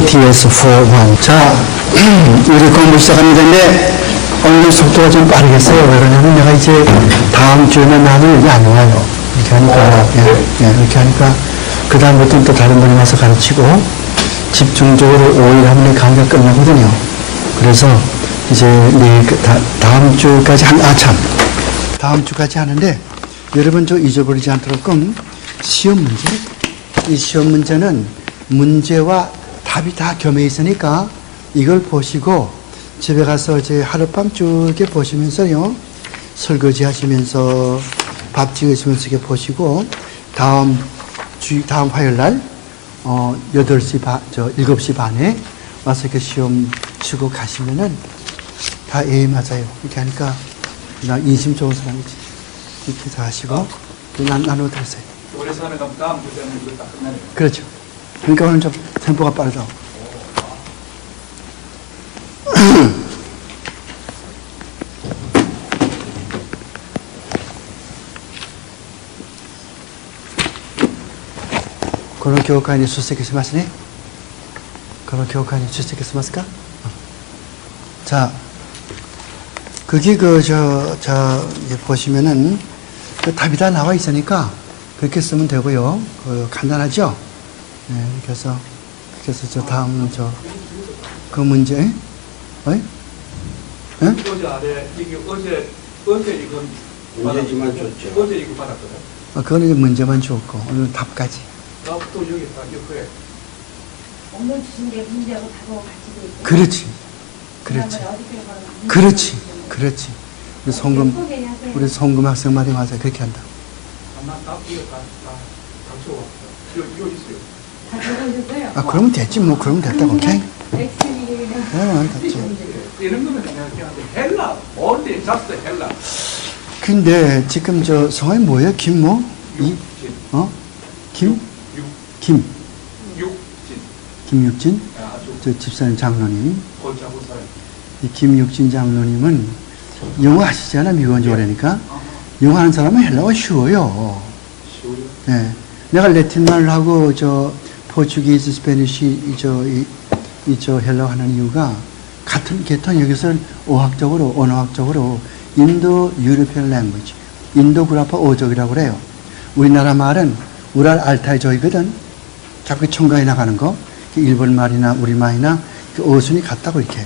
ATS41. 자, 우리 공부 시작하는 데인데 오늘 속도가 좀 빠르겠어요. 왜냐면 내가 이제 다음 주에는 나는 여기 안 와요. 이렇게 하니까, 이렇게 하니까 그 다음부터는 또 다른 분이 와서 가르치고 집중적으로 5일 하면 강의가 끝나거든요. 그래서 이제 다음 주까지 다음 주까지 하는데 여러분 저 잊어버리지 않도록끔 시험 문제, 이 시험 문제는 문제와 답이 다 겸해 있으니까 이걸 보시고 집에 가서 이제 하룻밤 쭉 이렇게 보시면서요, 설거지 하시면서 밥 지으시면서 이렇게 보시고 다음 화요일 날 7시 반에 와서 이렇게 시험 치고 가시면은 다 A 맞아요. 이렇게 하니까 나 인심 좋은 사람이지. 이렇게 다 하시고 나눠 드세요. 오래 사는 건 다음 주제는 이거 딱 끝나네요. 그렇죠. 그러니까 오늘 좀 템포가 빠르다.この教会に出席しますね。この教会に出席しますか? 자, 그게 보시면은 그 답이 다 나와 있으니까 그렇게 쓰면 되고요. 간단하죠? 네, 그래서 저 다음 그 문제, 예? 어제 아래 이게 어제 이건 문제지만 줬죠. 어제 이거 받았거든. 그거는 문제만 줬고 오늘 답까지. 또 여기 다 옆에. 오늘 주신 게 문제하고 답하고 같이 돼 있고. 그렇지. 우리 송금 학생 말이 맞아요. 그렇게 한다. 아마 이거 다 적어. 이거 있어요. 다 적어주세요. 그러면 됐지 뭐. 그러면 됐다고. 오케이? 엑셀이랑 됐지. 이런 거는 그냥 헬라. only just 헬라. 근데 지금 저 성함이 뭐예요? 김 뭐? 김육진? 저 집사님 장로님. 이 김육진 장로님은 영어 하시잖아. 미국 온지 오래니까. 영어 하는 사람은 헬라어가 쉬워요. 네. 내가 라틴말을 하고 포르투기즈, 스페니쉬 헬라어 하는 이유가 같은 계통 여기서 언어학적으로 인도 유로피언 랭귀지, 인도 구라파 어족이라고 그래요. 우리나라 말은 우랄 알타이족이거든. 자꾸 청가에 나가는 거. 일본 말이나 우리 말이나 어순이 같다고 이렇게.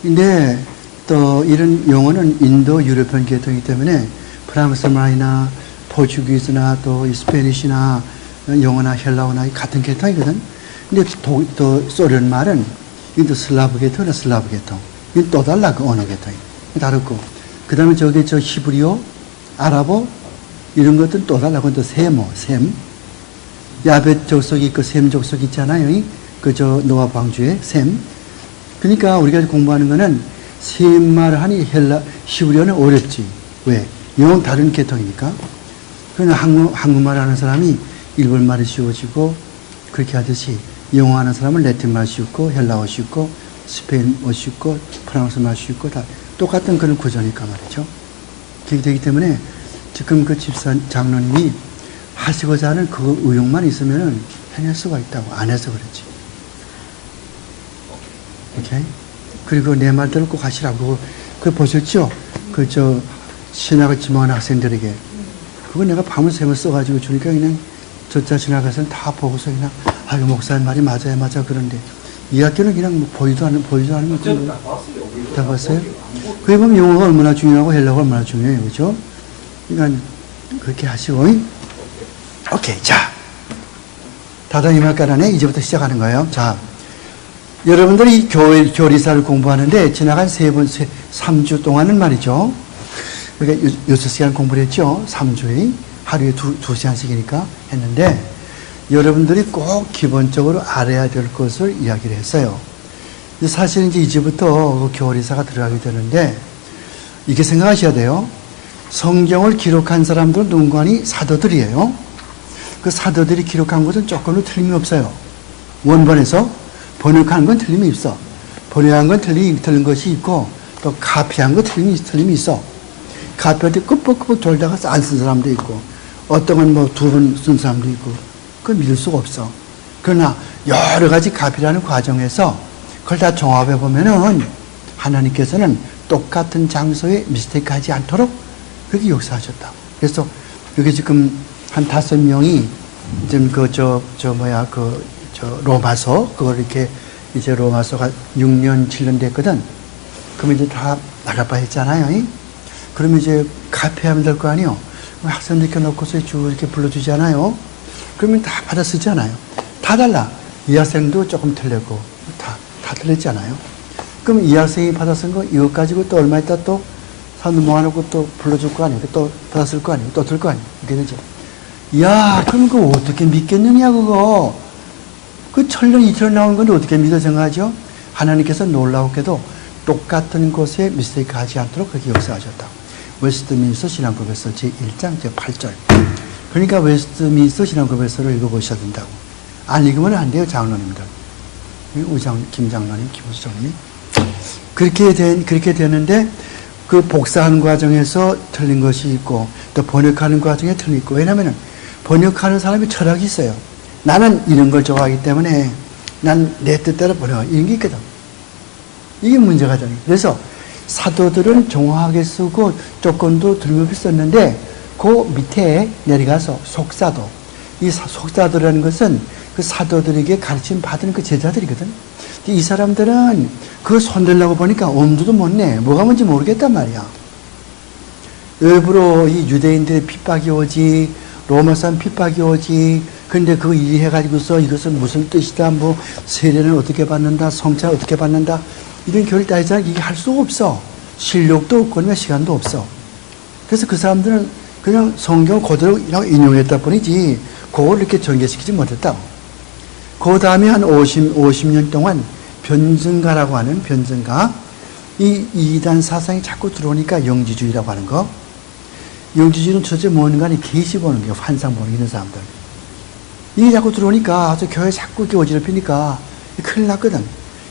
근데 또 이런 용어는 인도 유로피언 계통이기 때문에 프랑스 말이나 포르투기스나 또 스페니쉬나 영어나 헬라어나 같은 계통이거든. 근데 또 소련 말은 인도 슬라브 계통이나 슬라브 계통. 이건 또 달라, 그 언어 계통이. 다르고. 그 다음에 히브리어, 아랍어, 이런 것들은 또 달라. 그건 또 셈. 야벳 족속이 있고 셈 족속 있잖아요. 노아 방주에 셈. 그러니까 우리가 공부하는 거는 셈말을 하니 히브리어는 어렵지. 왜? 영어는 다른 계통이니까. 그러나 한국말 하는 사람이 일본말이 쉬워지고 그렇게 하듯이 영어 하는 사람은 라틴말 쉽고 헬라어 쉽고 스페인어 쉽고 프랑스말 쉽고 다 똑같은 그런 구조니까 말이죠. 그렇게 되기 때문에 지금 그 집사 장로님이 하시고자 하는 그 의욕만 있으면은 해낼 수가 있다고. 안 해서 그렇지. 오케이? 그리고 내 말대로 꼭 하시라고. 그거 보셨죠? 신학을 지망하는 학생들에게. 그거 내가 밤을 새며 써가지고 주니까 그냥 저자 지나가서는 다 보고서 그냥, 이거 목사님 말이 맞아요. 그런데 이 학교는 그냥 뭐 보이도 않으면 다 봤어요? 그게 보면 영어가 얼마나 중요하고 헬라어가 얼마나 중요해요. 그죠? 그러니까 그렇게 하시고. 오케이. 자. 다다임할까라네. 이제부터 시작하는 거예요. 자. 여러분들이 교리사를 공부하는데 지나간 3주 동안은 말이죠. 그러니까 6시간 공부를 했죠. 3주에. 하루에 2시간씩이니까 했는데 여러분들이 꼭 기본적으로 알아야 될 것을 이야기를 했어요. 사실 이제부터 그 교리사가 들어가게 되는데 이렇게 생각하셔야 돼요. 성경을 기록한 사람들은 누군가니 사도들이에요. 그 사도들이 기록한 것은 조금도 틀림이 없어요. 원본에서 번역한 건 틀림이 없어. 번역한 건 틀린 것이 있고 또 카피한 거 틀림이 있어. 카피할 때 끄뻑끄뻑 돌다가 안 쓴 사람도 있고 어떤 건 뭐 2번 쓴 사람도 있고 그걸 믿을 수가 없어. 그러나 여러 가지 가피라는 과정에서 그걸 다 종합해 보면은 하나님께서는 똑같은 장소에 미스테이크하지 않도록 그렇게 역사하셨다. 그래서 여기 지금 한 5명이 지금 로마서 그걸 이렇게 이제 로마서가 6년 7년 됐거든. 그러면 이제 다 나갈 바 했잖아요. 그러면 이제 카피하면 될 거 아니에요. 학생들 이렇게 놓고서 쭉 이렇게 불러주잖아요. 그러면 다 받아 쓰잖아요. 다 달라. 이 학생도 조금 틀렸고, 다 틀렸잖아요. 그럼 이 학생이 받아 쓴 거, 이것 가지고 또 얼마 있다 또 사람들 모아놓고 또 불러줄 거 아니에요. 또 받아 쓸 거 아니에요. 또 들 거 아니에요. 이렇게 되죠. 이야, 그럼 그거 어떻게 믿겠느냐, 그거. 그 1000년, 2000년 나온 건데 어떻게 믿어 생각하죠? 하나님께서 놀라웠게도 똑같은 곳에 미스테이크 하지 않도록 그렇게 역사하셨다. 웨스트민스터 신앙고백서 제1장 제8절. 그러니까 웨스트민스터 신앙고백서를 읽어보셔야 된다고. 안 읽으면 안 돼요, 장로님들. 김 장로님, 김우수장님이. 그렇게 되는데, 그 복사하는 과정에서 틀린 것이 있고, 또 번역하는 과정에 틀린 있고, 왜냐면은, 번역하는 사람이 철학이 있어요. 나는 이런 걸 좋아하기 때문에, 난 내 뜻대로 번역하 이런 게 있거든. 이게 문제가 되는 거예요. 그래서, 사도들은 정확하게 쓰고, 조건도 들먹이 썼는데, 그 밑에 내려가서 속사도. 이 속사도라는 것은 그 사도들에게 가르침 받은 그 제자들이거든. 이 사람들은 그걸 손들려고 보니까 엄두도 못 내. 뭐가 뭔지 모르겠단 말이야. 일부러 이 유대인들의 핍박이 오지, 로마 사람 핍박이 오지, 근데 그거 이해해가지고서 이것은 무슨 뜻이다, 뭐, 세례는 어떻게 받는다, 성찬을 어떻게 받는다, 이런 교리를 따지잖아. 이게 할 수가 없어. 실력도 없고, 시간도 없어. 그래서 그 사람들은 그냥 성경 그대로 그냥 인용했다 뿐이지, 그걸 이렇게 전개시키지 못했다고. 그 다음에 한 50년 동안 변증가라고 하는 변증가, 이 이단 사상이 자꾸 들어오니까 영지주의라고 하는 거. 영지주의는 첫째 뭔가 계시 보는 게 환상 보는 이런 사람들. 이게 자꾸 들어오니까 저 교회 자꾸 이렇게 어지럽히니까 큰일 났거든.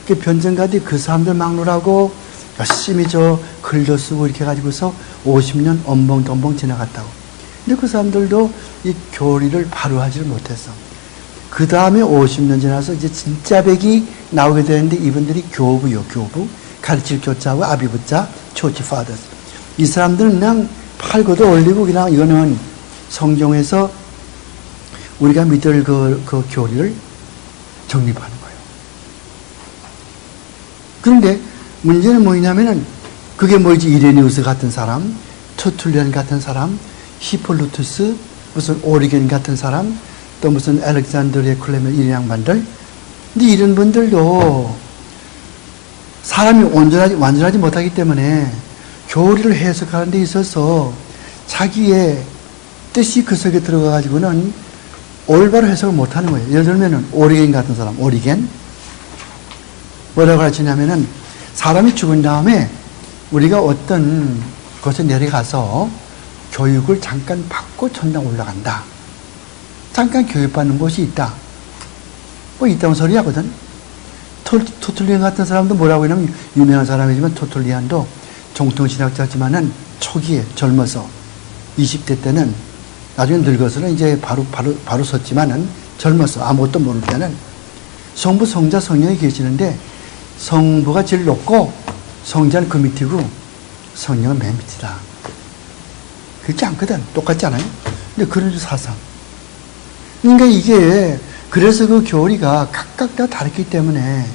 그 변증가들이 그 사람들 막론하고 열심히 글도 쓰고 이렇게 해가지고서 50년 엄벙덤벙 지나갔다고. 근데 그 사람들도 이 교리를 바로 하지를 못했어. 그 다음에 50년 지나서 이제 진짜 백이 나오게 되는데 이분들이 교부요, 교부. 가르칠 교자하고 아비부자, 초치 파더스. 이 사람들은 그냥 팔고도 올리고 그냥 이거는 성경에서 우리가 믿을 그 교리를 정립하는 거예요. 그런데 문제는 뭐냐면은 그게 뭐지? 이레니우스 같은 사람, 터툴리안 같은 사람, 히폴루투스, 무슨 오리겐 같은 사람, 또 무슨 알렉산드리아 클레멘 이런 양반들. 근데 이런 분들도 사람이 완전하지 못하기 때문에 교리를 해석하는 데 있어서 자기의 뜻이 그 속에 들어가가지고는 올바로 해석을 못하는 거예요. 예를 들면은 오리겐 같은 사람, 오리겐. 뭐라고 가르치냐면은 사람이 죽은 다음에 우리가 어떤 곳에 내려가서 교육을 잠깐 받고 천당 올라간다. 잠깐 교육받는 곳이 있다. 뭐 있다는 소리 하거든. 토툴리안 같은 사람도 뭐라고 하냐면 유명한 사람이지만 토툴리안도 정통신학자지만은 초기에 젊어서 20대 때는 나중에 늙어서는 이제 바로 섰지만은 젊어서 아무것도 모를 때는 성부, 성자, 성령이 계시는데 성부가 제일 높고 성자는 그 밑이고 성령은 맨 밑이다. 그렇지 않거든. 똑같지 않아요? 근데 그런 사상. 그러니까 이게 그래서 그 교리가 각각 다 다르기 때문에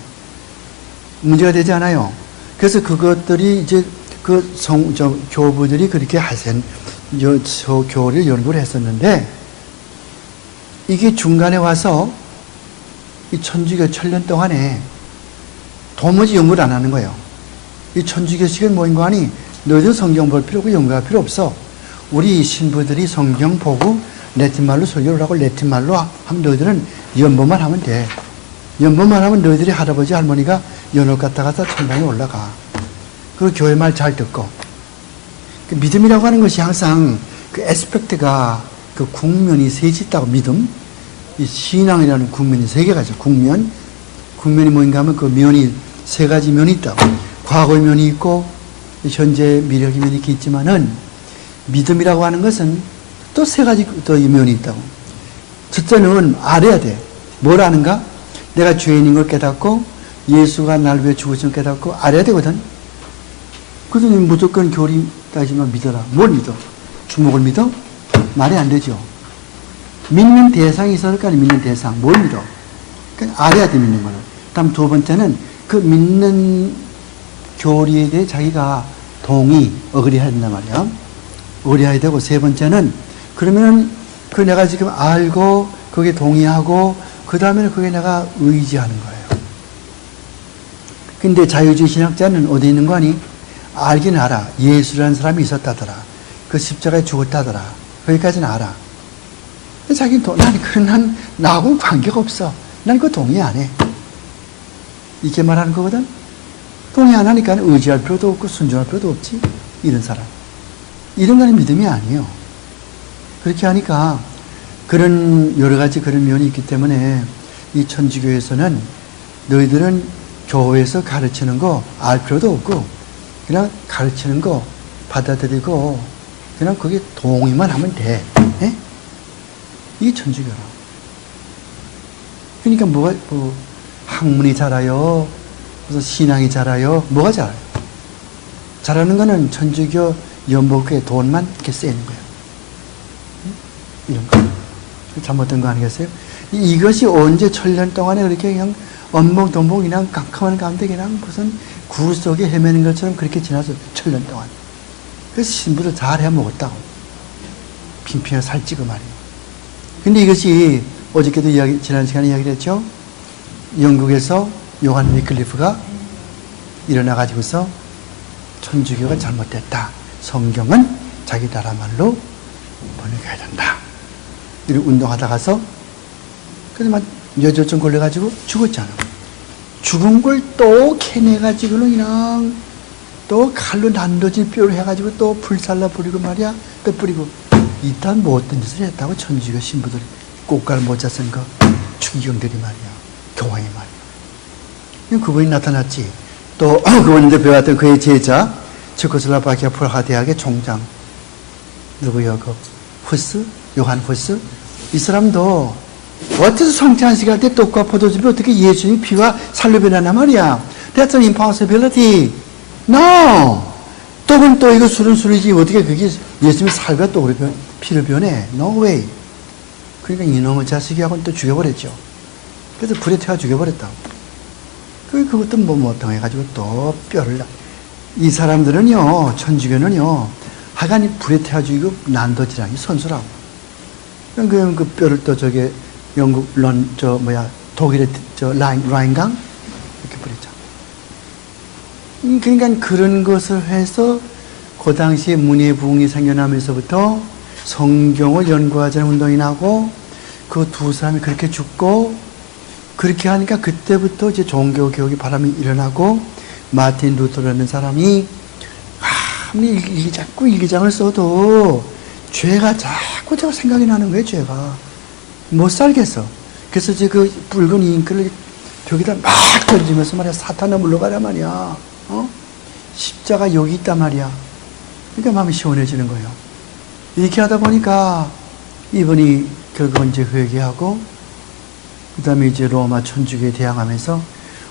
문제가 되지 않아요. 그래서 그것들이 이제 교부들이 그렇게 저 교리를 연구를 했었는데 이게 중간에 와서 이 천주교 1000년 동안에 도무지 연구를 안 하는 거예요. 이 천주교식은 뭐인 거 아니? 너희들 성경 볼 필요 없고 연구할 필요 없어. 우리 신부들이 성경 보고 레틴말로 설교를 하고 레틴말로 하면 너희들은 연보만 하면 돼. 연보만 하면 너희들이 할아버지 할머니가 연옥 갔다 가서 천당에 올라가. 그리고 교회 말 잘 듣고. 그 믿음이라고 하는 것이 항상 그 에스펙트가 그 국면이 셋이 있다고 믿음. 이 신앙이라는 국면이 세 개가 있어요. 국면이 뭔가 하면 그 면이 세 가지 면이 있다고. 과거의 면이 있고 현재 미래의 면이 이렇게 있지만은 믿음이라고 하는 것은 또 세 가지 또 이 면이 있다고. 첫째는 알아야 돼. 뭘 아는가? 내가 죄인인 걸 깨닫고 예수가 날 위해 죽으신 걸 깨닫고 알아야 되거든. 그래서 무조건 교리 따지만 믿어라. 뭘 믿어? 주목을 믿어? 말이 안 되죠. 믿는 대상이 있어야 거 아니야. 믿는 대상. 뭘 믿어? 그러니까 알아야 돼, 믿는 거는. 다음 두 번째는 그 믿는 교리에 대해 자기가 어그리해야 된단 말이야. 어그리해야 되고, 세 번째는 그러면은 그 내가 지금 알고 거기에 동의하고 그 다음에는 그게 내가 의지하는 거예요. 근데 자유주의 신학자는 어디 있는 거 아니? 알긴 알아. 예수라는 사람이 있었다더라. 그 십자가에 죽었다더라. 거기까지는 알아. 자기는 난 나하고는 관계가 없어. 난 그거 동의 안 해. 이렇게 말하는 거거든? 동의 안 하니까 의지할 필요도 없고 순종할 필요도 없지. 이런 사람. 이런 거는 믿음이 아니에요. 그렇게 하니까 그런 여러 가지 그런 면이 있기 때문에 이 천주교에서는 너희들은 교회에서 가르치는 거 알 필요도 없고 그냥 가르치는 거 받아들이고 그냥 거기에 동의만 하면 돼. 예? 이게 천주교라. 그러니까 학문이 자라요? 무슨 신앙이 자라요? 뭐가 자라요? 자라는 거는 천주교 연복교의 돈만 이렇게 쓰이는 거예요. 이런 거. 잘못된 거 아니겠어요? 이것이 언제 1000년 동안에 그렇게 그냥 엄봉동봉 그냥 깜깜한 가운데 그냥 무슨 구 속에 헤매는 것처럼 그렇게 지나서 1000년 동안. 그래서 신부를 잘 해먹었다고. 핀핀하게 살찌고 말이에요. 근데 이것이 어저께도 지난 시간에 이야기를 했죠? 영국에서 요한 위클리프가 일어나가지고서 천주교가 잘못됐다. 성경은 자기 나라 말로 번역해야 된다. 이렇게 운동하다 가서 그래서 막 뇌졸중 걸려가지고 죽었잖아. 죽은 걸 또 캐내가지고는 그냥 또 칼로 난도질 뼈를 해가지고 또 불살라 뿌리고 말이야. 또 뿌리고 이딴 못된 짓을 했다고 천주교 신부들이 꽃갈 모자 쓴 거 추기경들이 말이야. 교황이 말이야. 그분이 나타났지. 또 그분이 이제 배웠던 그의 제자 체코슬로바키아 프라하 대학의 총장 누구요? 그 후스? 요한 후스? 이 사람도 어째서 성찬식 할 때 떡과 포도즙이 어떻게 예수님 피와 살로 변하나 말이야. That's an impossibility. No! 떡은 또 이거 술은 술이지 어떻게 그게 예수님의 살과 떡으로 피를 변해. No way. 그러니까 이놈의 자식이하고는 또 죽여버렸죠. 그래서 불에 태워 죽여버렸다고. 그것도 못하고 해가지고 또 뼈를 이 사람들은요, 천주교는요, 하간이 불에 태워 죽이고 난도질하기 선수라고. 그 뼈를 또 영국 독일의 라인강 이렇게 버렸죠. 그러니까 그런 것을 해서 그 당시에 문예부흥이 생겨나면서부터 성경을 연구하자는 운동이 나고 그 두 사람이 그렇게 죽고 그렇게 하니까 그때부터 이제 종교개혁의 바람이 일어나고 마틴 루터라는 사람이 아무리 자꾸 일기장을 써도 죄가 자꾸 생각이 나는 거예요. 죄가 못 살겠어. 그래서 이제 그 붉은 잉크를 벽에다 막 던지면서 말이야. 사탄아 물러가라 말이야. 십자가 여기 있단 말이야. 그러니까 마음이 시원해지는 거예요. 이렇게 하다 보니까 이분이 결국은 이제 회개하고 그 다음에 이제 로마 천주교에 대항하면서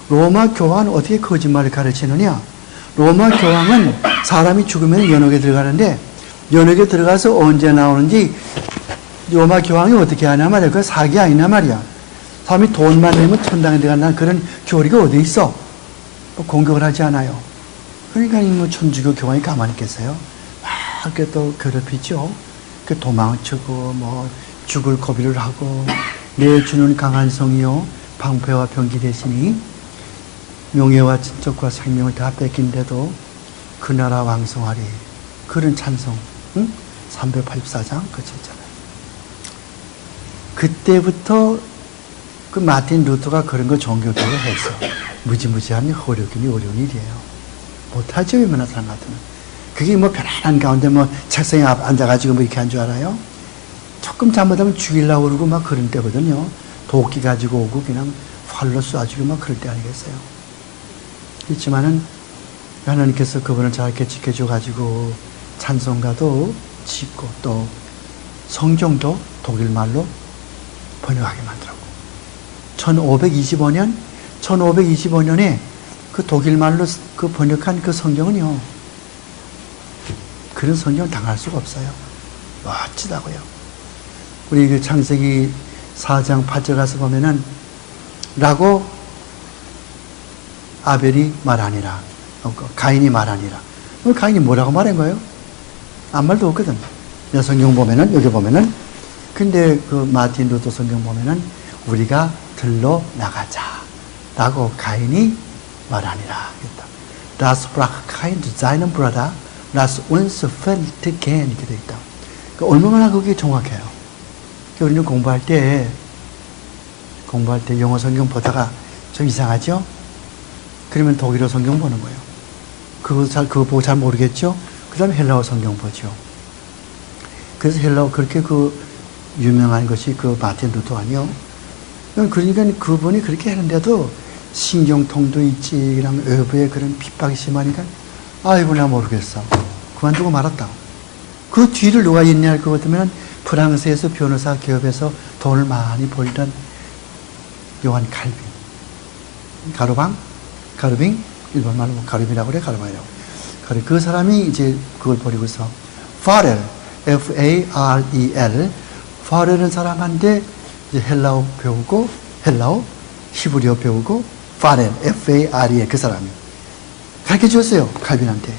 로마 교황은 어떻게 거짓말을 가르치느냐? 로마 교황은 사람이 죽으면 연옥에 들어가는데 연옥에 들어가서 언제 나오는지 로마 교황이 어떻게 하냐 말이야. 그거 사기 아니냐 말이야. 사람이 돈만 내면 천당에 들어간다는 그런 교리가 어디 있어? 공격을 하지 않아요. 그러니까 천주교 교황이 가만히 있겠어요? 막 이렇게 또 괴롭히죠. 그 도망치고 죽을 고비를 하고 내 주는 강한 성이요 방패와 병기 되시니 명예와 친척과 생명을 다 뺏긴데도 그 나라 왕성하리. 그런 찬송 384장 그쳤잖아요. 그때부터 그 마틴 루터가 그런 거 종교개혁을 했어. 무지무지하니 어려운 일이에요. 못하죠, 웬만한 사람 같으면. 그게 편안한 가운데 책상에 앉아가지고 이렇게 한 줄 알아요? 조금 잘못하면 죽이려고 그러고 막 그런 때거든요. 도끼 가지고 오고 그냥 활로 쏴주고 막 그럴 때 아니겠어요? 그렇지만은 하나님께서 그분을 잘 이렇게 지켜줘가지고 찬송가도 짓고 또 성경도 독일말로 번역하게 만들었고 1525년에 그 독일말로 그 번역한 그 성경은요, 그런 성경을 당할 수가 없어요. 멋지다고요. 우리 그 창세기 4장 8절 가서 보면은, 라고 아벨이 말하니라. 가인이 말하니라. 가인이 뭐라고 말한 거예요? 아무 말도 없거든. 성경 보면은, 여기 보면은, 근데 그 마틴 루터 성경 보면은, 우리가 들러 나가자. 라고 가인이 말하니라. Das sprach Kain zu seinem Bruder, lass uns feld gehen. 이렇게 되어 있다. 얼마나 그게 정확해요. 우리는 공부할 때 영어 성경 보다가 좀 이상하죠? 그러면 독일어 성경 보는 거예요. 그거 보고 잘 모르겠죠? 그 다음에 헬라어 성경 보죠. 그래서 헬라어 그렇게 유명한 것이 마틴 루터 아니요? 그러니까 그분이 그렇게 하는데도 신경통도 있지, 그냥 외부에 그런 핍박이 심하니까, 아이고, 나 모르겠어. 그만두고 말았다. 그 뒤를 누가 있냐 할 것 같으면, 프랑스에서 변호사 기업에서 돈을 많이 벌던 요한 칼빈. 가르빙? 일본말로 가르빈이라고 그래, 가르방이라고. 그 사람이 이제 그걸 버리고서, 파렐, F-A-R-E-L, 파렐은 사람한테 이제 헬라어 배우고, 히브리어 배우고, 파렐, F-A-R-E-L, 그 사람이. 가르쳐 줬어요, 칼빈한테.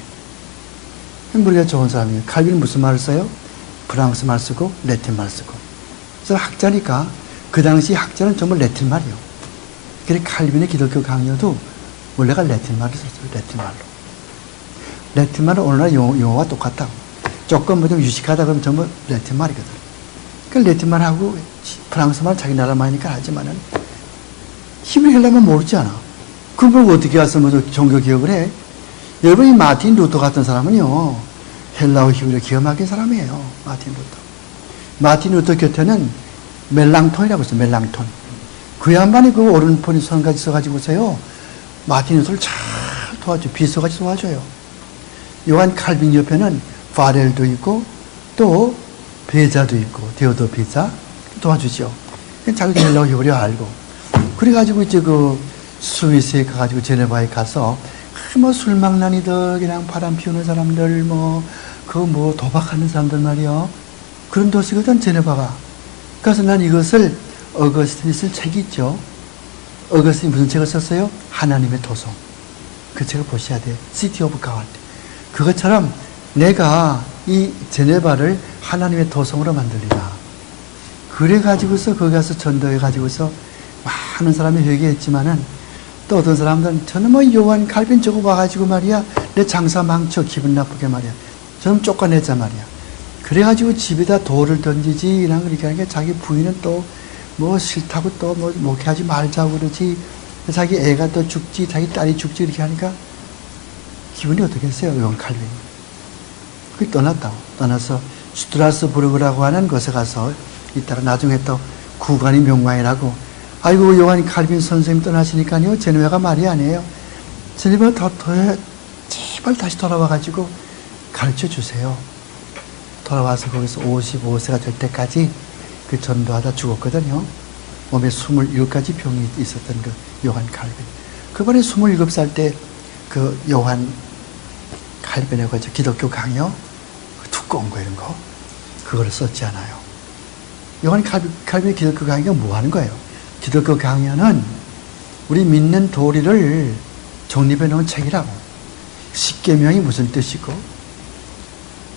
머리가 좋은 사람이에요. 칼빈은 무슨 말을 써요? 프랑스 말 쓰고, 라틴 말 쓰고. 그래서 학자니까, 그 당시 학자는 전부 라틴 말이에요. 그래서 칼빈의 기독교 강요도 원래가 라틴 말을 썼어요, 라틴 말로. 라틴 말은 오늘날 영어와 똑같다고. 조금 뭐 좀 유식하다 그러면 전부 라틴 말이거든. 그 라틴 말하고 프랑스 말 자기 나라 말이니까 하지만은, 히브리 헬라만 모르지 않아. 그걸 어떻게 와서 뭐 종교 개혁을 해? 여러분, 이 마틴 루터 같은 사람은요, 헬라어 히브리어 기가 막힌 사람이에요. 마틴 루터. 마틴 루터 곁에는 멜랑톤이라고 있어요. 멜랑톤. 그 양반이 그 오른폰이 손까지 써가지고서요, 마틴 루터를 잘 도와줘. 비서같이 도와줘요. 요한 칼빈 옆에는 파렐도 있고, 또 베자도 있고, 데오도 베자 도와주죠. 자기도 헬라어 히브리어 알고. 그래가지고 이제 스위스에 가가지고 제네바에 가서, 술망난이들, 그냥 바람 피우는 사람들, 도박하는 사람들 말이요. 그런 도시거든, 제네바가. 그래서 난 이것을 어거스틴이 쓴 책이 있죠. 어거스틴이 무슨 책을 썼어요? 하나님의 도성. 그 책을 보셔야 돼. City of God. 그것처럼 내가 이 제네바를 하나님의 도성으로 만들리라. 그래가지고서 거기 가서 전도해가지고서 많은 사람이 회개했지만은, 또 어떤 사람들은 저는 요한 칼빈 저거 와가지고 말이야, 내 장사 망쳐, 기분 나쁘게 말이야. 저는 쫓아내자 말이야. 그래가지고 집에다 돌을 던지지, 이런 그렇게 하니까 자기 부인은 또 싫다고 또 목회하지 말자고 그러지, 자기 애가 또 죽지, 자기 딸이 죽지, 이렇게 하니까 기분이 어떻겠어요, 요한 칼빈. 그 떠나서 스트라스부르크라고 하는 곳에 가서 있다가 나중에 또 구간이 명광이라고, 아이고, 요한 칼빈 선생님 떠나시니까요, 제네바가 말이 아니에요. 제네바 제발 다시 돌아와가지고 가르쳐 주세요. 돌아와서 거기서 55세가 될 때까지 그 전도하다 죽었거든요. 몸에 27가지 병이 있었던 그 요한 칼빈. 그번에 27살 때 그 요한 칼빈의 기독교 강요, 두꺼운 거 이런 거, 그거를 썼지 않아요. 요한 칼빈의 기독교 강요가 뭐 하는 거예요? 기독교 강요는 우리 믿는 도리를 정립해 놓은 책이라고. 십계명이 무슨 뜻이고,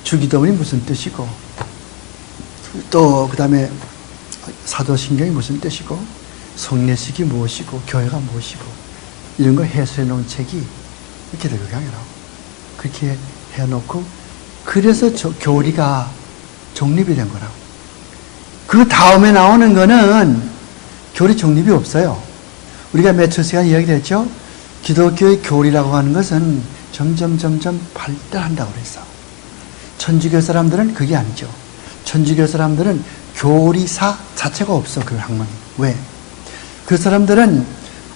주기도문이 무슨 뜻이고, 또 그 다음에 사도신경이 무슨 뜻이고, 성례식이 무엇이고, 교회가 무엇이고, 이런 걸 해설해 놓은 책이 기독교 강요라고. 그렇게 해놓고, 그래서 교리가 정립이 된 거라고. 그 다음에 나오는 거는 교리 정립이 없어요. 우리가 며칠 시간 이야기했죠? 기독교의 교리라고 하는 것은 점점 발달한다고 그랬어. 천주교 사람들은 그게 아니죠. 천주교 사람들은 교리사 자체가 없어, 그 학문이. 왜? 그 사람들은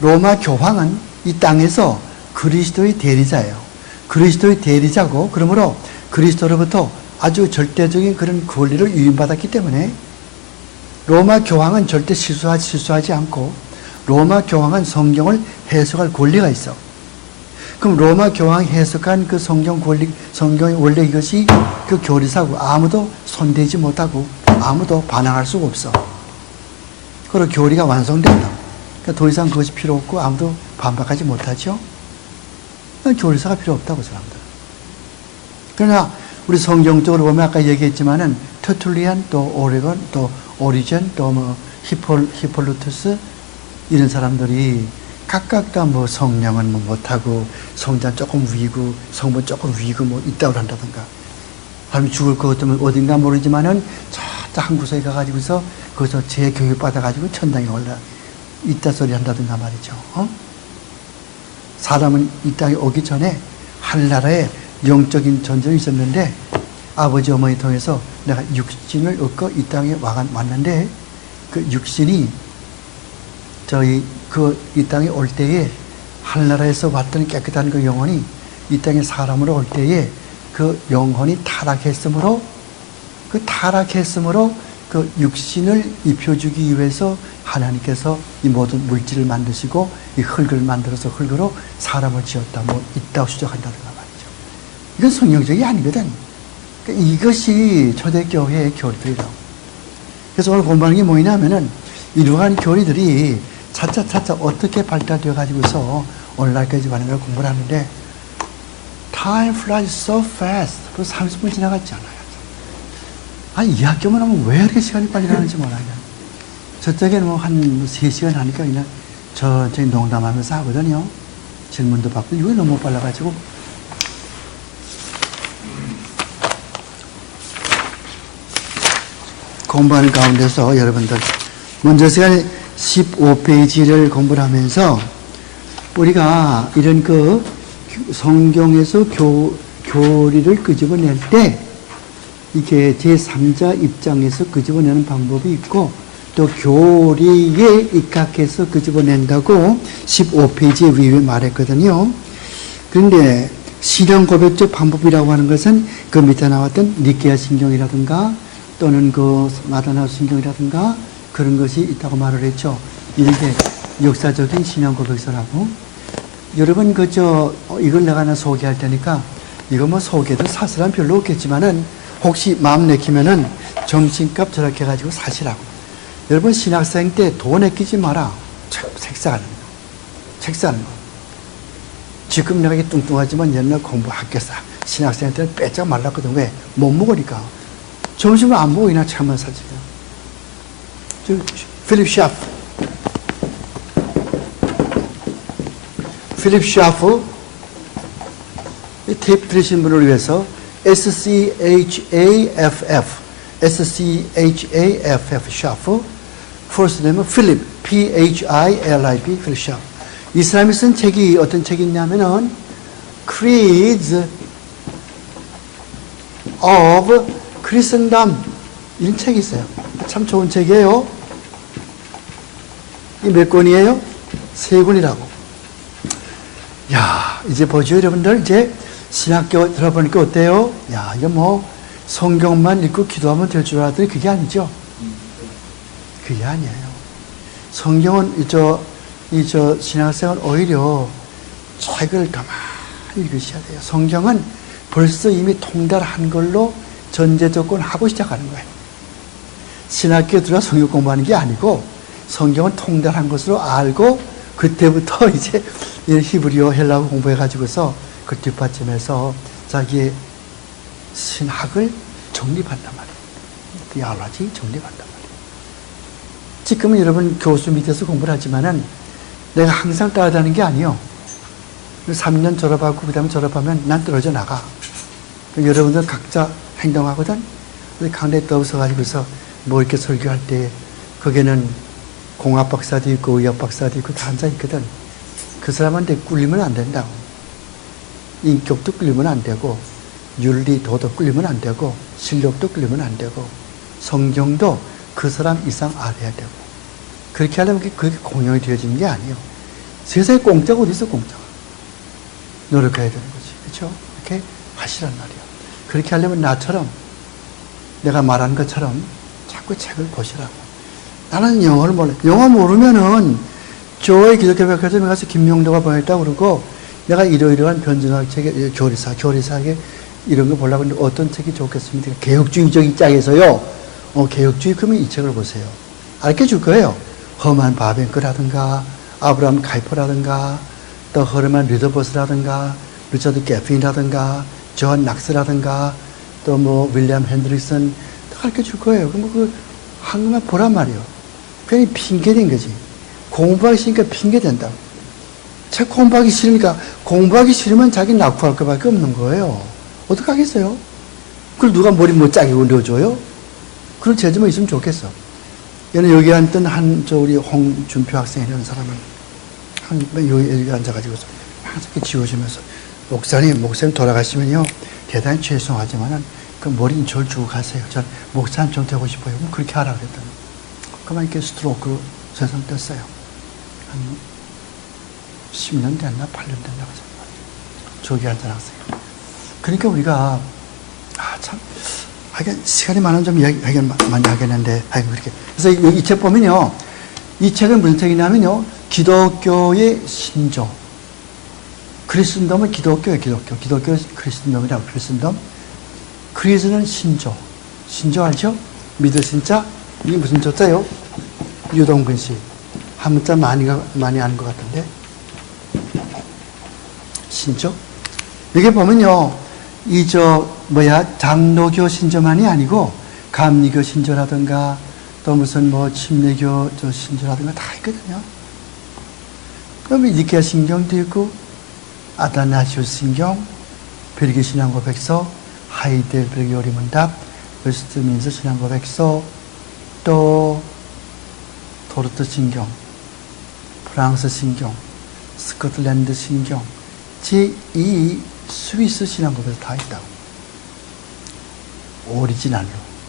로마 교황은 이 땅에서 그리스도의 대리자예요. 그리스도의 대리자고, 그러므로 그리스도로부터 아주 절대적인 그런 권리를 위임받았기 때문에 로마 교황은 절대 실수하지 않고, 로마 교황은 성경을 해석할 권리가 있어. 그럼 로마 교황이 해석한 그 성경 권리, 성경이 원래 이것이 그 교리사고 아무도 손대지 못하고 아무도 반항할 수가 없어. 그리고 교리가 완성된다. 그러니까 더 이상 그것이 필요 없고 아무도 반박하지 못하죠. 교리사가 필요 없다고 사람들. 그러나 우리 성경적으로 보면 아까 얘기했지만은 터툴리안 또 오레곤 또 오리젠 또 뭐 히폴루투스 이런 사람들이 각각 다 뭐 성령은 뭐 못하고 성자 조금 위고 성분 조금 위고 뭐 있다고 한다든가 사람이 죽을 것 같으면 어딘가 모르지만은 저 한 구석에 가가지고서 거기서 재교육 받아가지고 천당에 올라 있다 소리 한다든가 말이죠. 사람은 이 땅에 오기 전에 하늘나라에 영적인 전쟁이 있었는데 아버지 어머니 통해서 내가 육신을 얻고 이 땅에 왔는데 그 육신이 이 땅에 올 때에 하늘나라에서 왔던 깨끗한 그 영혼이 이 땅에 사람으로 올 때에 그 영혼이 타락했으므로 그 육신을 입혀주기 위해서 하나님께서 이 모든 물질을 만드시고 이 흙을 만들어서 흙으로 사람을 지었다 뭐 있다고 추적한다든가 말이죠. 이건 성경적이 아니거든. 그러니까 이것이 초대교회의 교리들이라고. 그래서 오늘 공부하는 게 뭐냐면은 이러한 교리들이 차차차차 어떻게 발달되어 가지고서 오늘날까지 가는 걸 공부를 하는데 Time flies so fast. 벌써 30분 지나갔잖아요. 아니 이 학교만 하면 왜 이렇게 시간이 빨리 가는지 몰라요. 저쪽에는 뭐 한 3시간 하니까 그냥 저기 농담하면서 하거든요. 질문도 받고 이거 너무 빨라가지고 공부하는 가운데서 여러분들 먼저 제가 15페이지를 공부를 하면서 우리가 이런 그 성경에서 교리를 끄집어낼 때 이게 제3자 입장에서 끄집어내는 방법이 있고 또 교리에 입각해서 끄집어낸다고 15페이지에 위에 말했거든요. 그런데 신앙 고백적 방법이라고 하는 것은 그 밑에 나왔던 니케아 신경이라든가 또는 그 마다나 신경이라든가 그런 것이 있다고 말을 했죠. 이렇게 역사적인 신앙 고백서라고. 여러분 이걸 내가 하나 소개할 테니까 이거 뭐 소개도 사실은 별로 없겠지만은 혹시 마음 내키면은 정신값 저렇게 해가지고 사시라고. 여러분 신학생 때 돈 아끼지 마라. 책 사는 거. 책 사는 거. 지금 내가 이게 뚱뚱하지만 옛날 공부 학교사 신학생 때는 빼짝 말랐거든. 왜? 못 먹으니까. 점심을 안 먹고 그냥 책만 사지. 필립 샤프 이 테이프 들으신 분을 위해서 SCHAFF 샤프 first name 필립 PHILIP 필립 샤프 이 사람이 쓴 책이 어떤 책이 있냐면은 Creeds of Christendom 이런 책이 있어요. 참 좋은 책이에요. 이 몇 권이에요? 3권이라고. 야, 이제 보죠, 여러분들. 이제 신학교 들어보니까 어때요? 야, 이거 뭐 성경만 읽고 기도하면 될 줄 알았더니 그게 아니죠. 그게 아니에요. 성경은 신학생은 오히려 책을 가만히 읽으셔야 돼요. 성경은 벌써 이미 통달한 걸로 전제 조건 하고 시작하는 거예요. 신학교에 들어가 성경 공부하는 게 아니고 성경은 통달한 것으로 알고 그때부터 이제 히브리어 헬라어 공부해 가지고서 그 뒷받침해서 자기의 신학을 정립한단 말이에요. 디알로지 정립한단 말이에요. 지금은 여러분 교수 밑에서 공부를 하지만은 내가 항상 따라다니는 게 아니에요. 3년 졸업하고 그 다음에 졸업하면 난 떨어져 나가. 여러분들 각자 행동하거든. 강대에 떠서가지고서 뭐 이렇게 설교할 때 거기는 공학 박사도 있고 의학 박사도 있고 다 앉아 있거든. 그 사람한테 꿀리면 안 된다고. 인격도 끌리면 안 되고 윤리 도덕 끌리면 안 되고 실력도 끌리면 안 되고 성경도 그 사람 이상 알아야 되고 그렇게 하려면 그게 공용이 되어지는 게 아니에요. 세상에 공짜가 어디 있어 공짜가. 노력해야 되는 거지. 그렇죠? 이렇게 하시란 말이에요. 그렇게 하려면 나처럼 내가 말한 것처럼 자꾸 책을 보시라고. 나는 영어를 몰라. 영어 모르면은 교회 기독교 백화점에 가서 김명도가 보냈다고 그러고 내가 이러이러한 변증학 책에 교리사학에 이런 거 보려고 하는데 어떤 책이 좋겠습니까? 개혁주의적 입장에서요. 개혁주의 그러면 이 책을 보세요. 알려줄 거예요. 허만 바벤크라든가 아브라함 카이퍼라든가 또 허르만 리더버스라든가 리처드 게핀이라든가 존 낙스라든가 또 뭐 윌리엄 핸드릭슨 다 가르쳐줄 거예요. 그럼 그 한국만 보란 말이에요. 괜히 핑계된 거지. 공부하기 싫으니까 핑계된다. 책 공부하기 싫으니까 공부하기 싫으면 자기 낙후할 것밖에 없는 거예요. 어떡하겠어요? 그걸 누가 머리 못 짜게 올려줘요? 그런 제주만 있으면 좋겠어. 얘는 여기 앉던 우리 홍준표 학생이라는 사람은 여기 앉아가지고서 항상 이렇게 지워주면서 목사님 돌아가시면요. 대단히 죄송하지만은 그 머리는 절 주고 가세요. 전 목사님 좀 되고 싶어요. 그럼 그렇게 하라 그랬더니. 그만 이렇게 스트로크로 세상 떴어요. 한 10년 됐나? 8년 됐나? 저기 앉은 학생. 그러니까 우리가, 시간이 많으면 좀 이야기 많이 하겠는데, 그렇게. 그래서 이 책 보면요. 이 책은 무슨 책이냐면요. 기독교의 신조. 크리스천덤은 기독교예요, 기독교는 크리스천덤이라고, 크리스천덤. 크리스는 신조. 신조 알죠? 믿을 신자? 이게 무슨 조자요? 유동근 씨. 한 문자 많이 아는 것 같은데. 신조? 여기 보면요. 장로교 신조만이 아니고, 감리교 신조라든가, 또 무슨 침례교 신조라든가 다 있거든요. 그러면 니케아 신경도 있고, 아다나시우스 신경, 벨기 신앙고백서, 하이델베르크 요리문답, 웨스트민스 신앙고백서, 또 도르트 신경, 프랑스 신경, 스코틀랜드 신경, 제2 스위스 신앙고백서 다 있다고.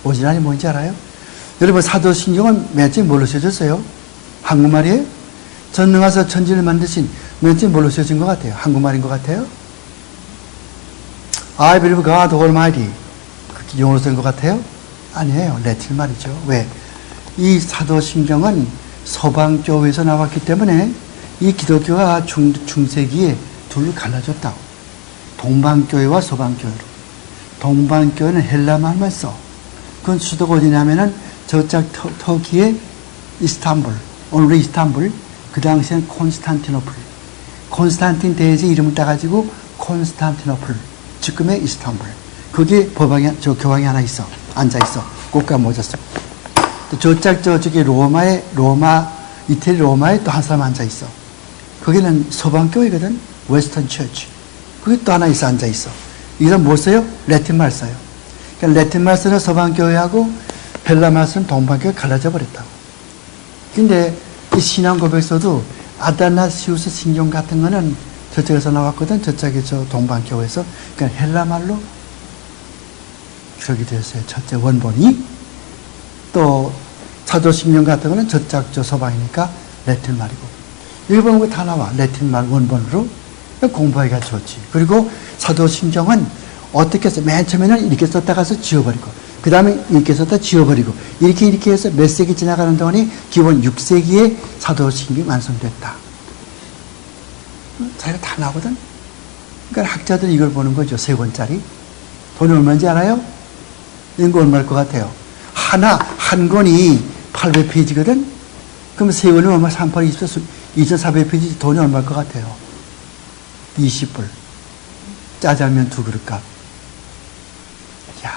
오리지널이 뭔지 알아요? 여러분 사도신경은 맨 뭘로 쓰여졌어요? 한국말이에요? 전능하사 천지를 만드신 맨 뭘로 쓰여진 것 같아요? 한국말인 것 같아요? I believe God Almighty. 그렇게 영어로 쓴 것 같아요? 아니에요. 라틴 말이죠. 왜? 이 사도신경은 서방교회에서 나왔기 때문에 이 기독교가 중세기에 둘로 갈라졌다고. 동방교회와 서방교회로. 동방교회는 헬라말만 써. 그건 수도가 어디냐면은 저쪽 터키의 이스탄불, 오늘의 이스탄불, 그 당시엔 콘스탄티노플. 콘스탄틴 대제 이름을 따가지고 콘스탄티노플, 지금의 이스탄불. 거기에 교황이 하나 있어. 앉아있어. 꽃가 모자 쓰고. 또 저쪽에 이태리 로마에 또 한 사람 앉아있어. 거기는 서방교회거든. 웨스턴 처치. 거기 또 하나 있어. 앉아있어. 이 사람 뭐 써요? 라틴말 써요. 그러니까 라틴말 쓰는 서방교회하고 헬라말 쓰는 동방교회 갈라져 버렸다고. 근데 이 신앙고백서도 아다나시우스 신경 같은 거는 저쪽에서 나왔거든. 저쪽에 동방교회에서. 그러니까 헬라말로 기록이 되었어요. 첫째 원본이. 또 사도신경 같은 거는 저쪽 서방이니까 라틴 말이고. 여기 보면 거 다 나와. 라틴 말 원본으로. 공부하기가 좋지. 그리고 사도신경은 어떻게 해서 맨 처음에는 이렇게 썼다가서 지워버리고 그 다음에 이렇게 썼다 지워버리고 이렇게 해서 몇 세기 지나가는 동안에 기본 6세기에 사도신경이 완성됐다. 자기가 다 나오거든. 그러니까 학자들이 이걸 보는 거죠. 3권짜리. 돈이 얼마인지 알아요? 이거 얼마일 것 같아요? 한 권이 800페이지거든? 그럼 3권이 얼마? 38, 2400페이지 돈이 얼마일 것 같아요? 20불. 짜장면 2그릇 값. 야,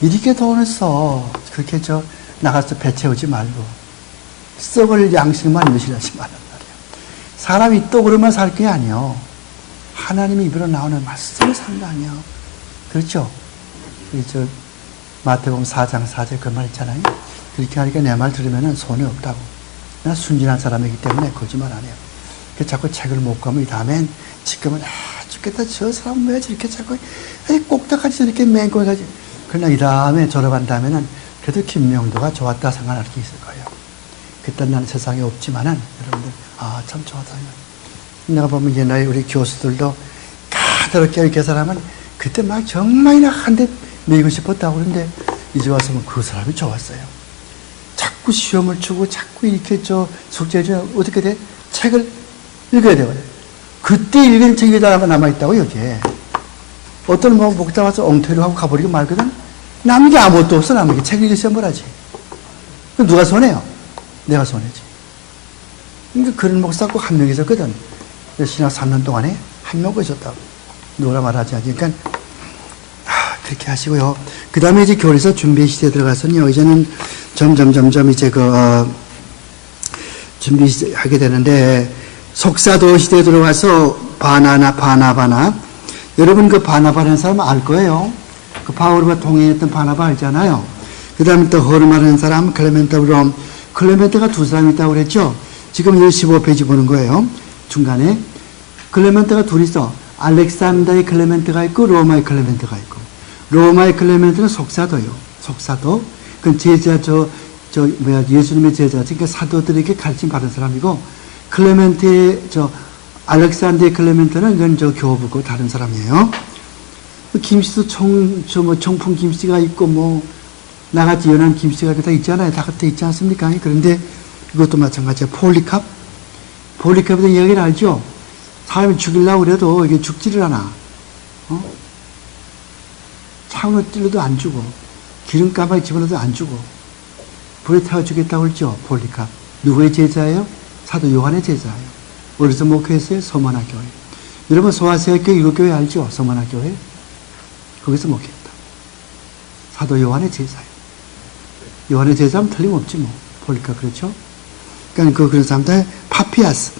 이렇게 돈을 써. 그렇게 나가서 배 채우지 말고. 썩을 양식만 유실하지 말란 말이야. 사람이 떡으로만 살 게 아니요. 하나님의 입으로 나오는 말씀을 사는 거 아니야. 그렇죠? 마태복음 4장 4절 그 말 있잖아요. 그렇게 하니까 내 말 들으면 손해 없다고. 나 순진한 사람이기 때문에 거짓말 안 해요. 그 자꾸 책을 못 가면 이 다음엔 지금은 죽겠다. 저 사람 왜 저렇게 자꾸 꼭딱하지 저렇게 맹고 해가지고. 그러나 이 다음에 졸업한 다음에는 그래도 김명도가 좋았다 생각할 게 있을 거예요. 그때 나는 세상에 없지만은 여러분들 참 좋았다. 내가 보면 옛날에 우리 교수들도 까다롭게 이렇게 사람은 그때 막 정말이나 한 대 매이고 싶었다고 그러는데 이제 와서 그 사람이 좋았어요. 자꾸 자꾸 시험을 치고 자꾸 이렇게 숙제를 주면 어떻게 돼? 책을 읽어야 되거든. 그때 읽은 책이 남아있다고, 여기에. 어떤 뭐 목자 와서 엉터리로 하고 가버리고 말거든? 남은 게 아무것도 없어, 남은 게. 책 읽으시면 뭘 하지? 그럼 누가 손해요? 내가 손해지. 그러니까 그런 목사 꼭 한 명 있었거든. 신학 3년 동안에 한 명 있었다고. 누구라 말하지 않지. 그러니까, 그렇게 하시고요. 그 다음에 이제 교회에서 준비 시대에 들어가서는요, 이제는 점점 이제 준비하게 되는데, 속사도 시대에 들어가서 바나바. 여러분 그 바나바라는 사람 알 거예요. 그 바울과 동행했던 바나바 알잖아요. 그 다음에 또 허르마라는 사람, 클레멘트가 두 사람 있다고 그랬죠. 지금 15페이지 보는 거예요. 중간에. 클레멘트가 둘이 있어. 알렉산더의 클레멘트가 있고, 로마의 클레멘트가 있고. 로마의 클레멘트는 속사도요. 속사도. 그 제자, 예수님의 제자. 그러니까 사도들에게 가르침 받은 사람이고, 클레멘트의, 알렉산더의 클레멘트는 그건 교부고 다른 사람이에요. 김씨도 청풍 김씨가 있고, 나같이 연한 김씨가 다 있잖아요. 다 갖다 있지 않습니까? 그런데 이것도 마찬가지야. 폴리캅에 대한 이야기를 알죠? 사람이 죽이려고 그래도 이게 죽지를 않아. 창으로 찔러도 안 죽어. 기름가마에 집어넣어도 안 죽어. 불에 태워 주겠다고 그랬죠? 폴리캅. 누구의 제자예요? 사도 요한의 제자예요. 어디서 목회했어요? 서머나 교회. 여러분 소아세교회 이국교회 알죠? 서머나 교회. 거기서 목회했다. 사도 요한의 제자예요. 요한의 제자면 틀림없지 뭐. 폴리캅 그렇죠? 그러니까 그런 사람들 파피아스.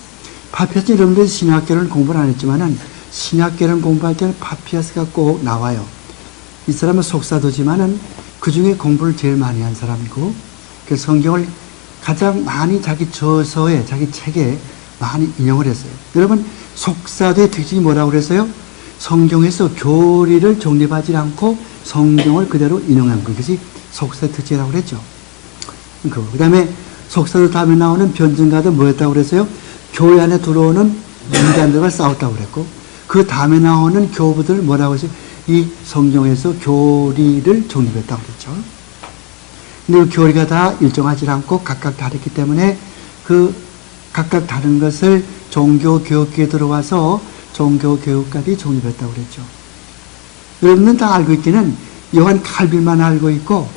파피아스 여러분들 신학계는 공부를 안 했지만은 신학계는 공부할 때는 파피아스가 꼭 나와요. 이 사람은 속사도지만은 그 중에 공부를 제일 많이 한 사람이고, 그 성경을 가장 많이 자기 저서에, 자기 책에 많이 인용을 했어요. 여러분, 속사도의 특징이 뭐라고 그랬어요? 성경에서 교리를 정립하지 않고 성경을 그대로 인용한 것. 그것이 속사의 특징이라고 그랬죠. 그 다음에 속사도 다음에 나오는 변증가도 뭐였다고 그랬어요? 교회 안에 들어오는 인간들과 싸웠다고 그랬고, 그 다음에 나오는 교부들 뭐라고 했어요? 이 성경에서 교리를 정립했다고 그랬죠. 근데 그 교리가 다 일정하지 않고 각각 다르기 때문에 그 각각 다른 것을 종교교육계에 들어와서 종교교육까지 정립했다고 그랬죠. 여러분은 다 알고 있기는 요한 칼빈만 알고 있고,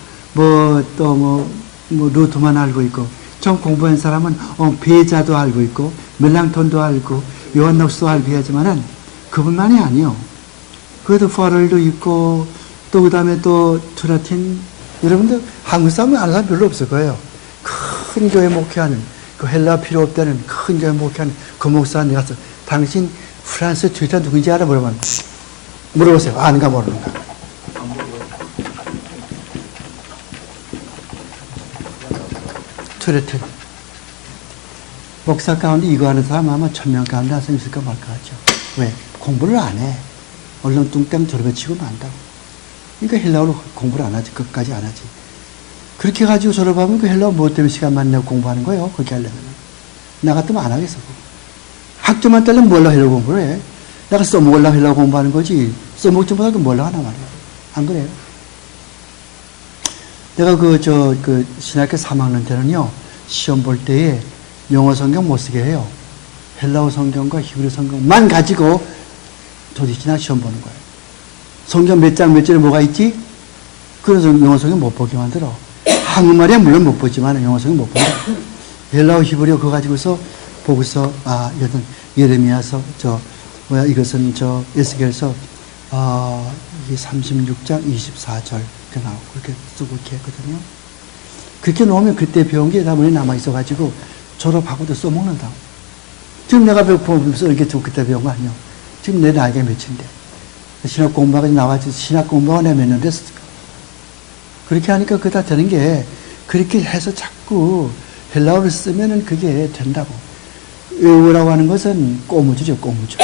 루트만 알고 있고, 좀 공부한 사람은 베자도 알고 있고, 멜랑톤도 알고, 요한 녹스도 알고 하지만은 그분만이 아니요. 그래도 파럴도 있고, 또 그 다음에 또 트라틴. 여러분들 한국 사람은 아는 사람 별로 없을 거예요. 큰 교회 목회하는, 그 헬라 필요 없다는 큰 교회 목회하는 그 목사한테 가서 당신 프랑스 트위터 누군지 알아? 물어보세요. 아는가 모르는가? 트레튼. 목사 가운데 이거 하는 사람 아마 1000명 가운데 한 사람 있을까 말까 하죠. 왜? 공부를 안 해. 얼른 뚱땅 졸업해치고 만다고. 그러니까 헬라어로 공부를 안 하지. 끝까지 안 하지. 그렇게 해가지고 졸업하면 그 헬라어 뭐 때문에 시간 많이 내고 공부하는 거예요. 그렇게 하려면. 나 같으면 안 하겠어. 학점만 따려면 뭘로 헬라어 공부를 해? 내가 써먹으려고 헬라어 공부하는 거지. 써먹지 못하고 뭘로 하나 말이야. 안 그래요? 내가 신학교 3학년 때는요, 시험 볼 때에 영어 성경 못 쓰게 해요. 헬라어 성경과 히브리 성경만 가지고 도대체나 시험 보는 거예요. 성경 몇 장 몇 절에 뭐가 있지? 그래서 영어 성경 못 보게 만들어. 한국말이야 물론 못 보지만 영어 성경 못 본다. 헬라어 히브리어 그거 가지고서 보고서 이것은 예레미야서 이것은 에스겔서 이게 36장 24절 이렇게 나오고 그렇게 쓰고 이렇게 했거든요. 그렇게 놓으면 그때 배운 게 다 머리에 남아 있어가지고 졸업하고도 써먹는다. 지금 내가 보면서 이렇게 그때 배운 거 아니야. 지금 내 나이가 몇인데. 신학 공부하고 나와서 신학 공부하고 내가 몇 년 됐을까. 그렇게 하니까 그게 다 되는 게, 그렇게 해서 자꾸 헬라어를 쓰면은 그게 된다고. 외우라고 하는 것은 꼬무주죠, 꼬무주.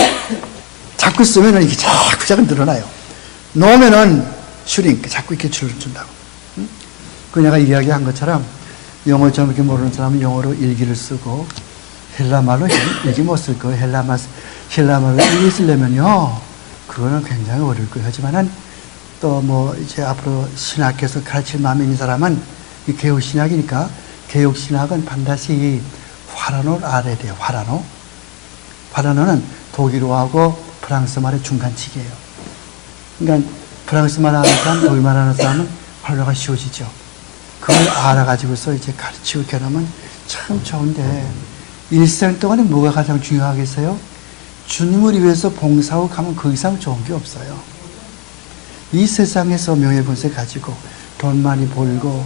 자꾸 쓰면은 이게 자꾸 늘어나요. 놓으면은 슈링크, 자꾸 이렇게 줄준다고. 응? 그 내가 이야기한 것처럼 영어 좀 이렇게 모르는 사람은 영어로 일기를 쓰고, 헬라말로 일기 못 쓸 거예요. 헬라말로 일기 쓰려면요, 그거는 굉장히 어려울 거예요. 하지만은 또 이제 앞으로 신학에서 가르칠 마음이 있는 사람은 이 개우 신학이니까 개혁신학은 반드시 화란어를 알아야 돼요. 화란어. 화란어는 독일어하고 프랑스 말의 중간치기예요. 그러니까 프랑스 말 하는 사람, 독일 말 하는 사람은 화란어가 쉬워지죠. 그걸 알아가지고서 이제 가르치고 이렇게 하면 참 좋은데, 일생 동안에 뭐가 가장 중요하겠어요? 주님을 위해서 봉사하고 가면 그 이상 좋은 게 없어요. 이 세상에서 명예권세 가지고 돈 많이 벌고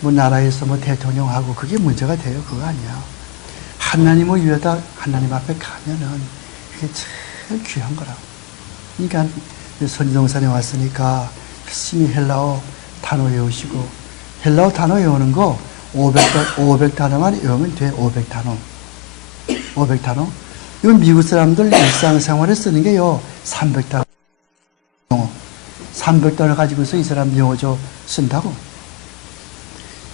뭐 나라에서 뭐 대통령하고 그게 문제가 돼요. 그거 아니야. 하나님을 위하다 하나님 앞에 가면은 그게 제일 귀한 거라. 그러니까 선지동산에 왔으니까 열심히 헬라어 단어 외우시고, 헬라어 단어 외우는 거 500단어만 외우면 돼. 500단어. 500단어. 이건 미국 사람들 일상생활에 쓰는 게요. 300단어. 300단어 가지고서 이 사람 영어 쓴다고.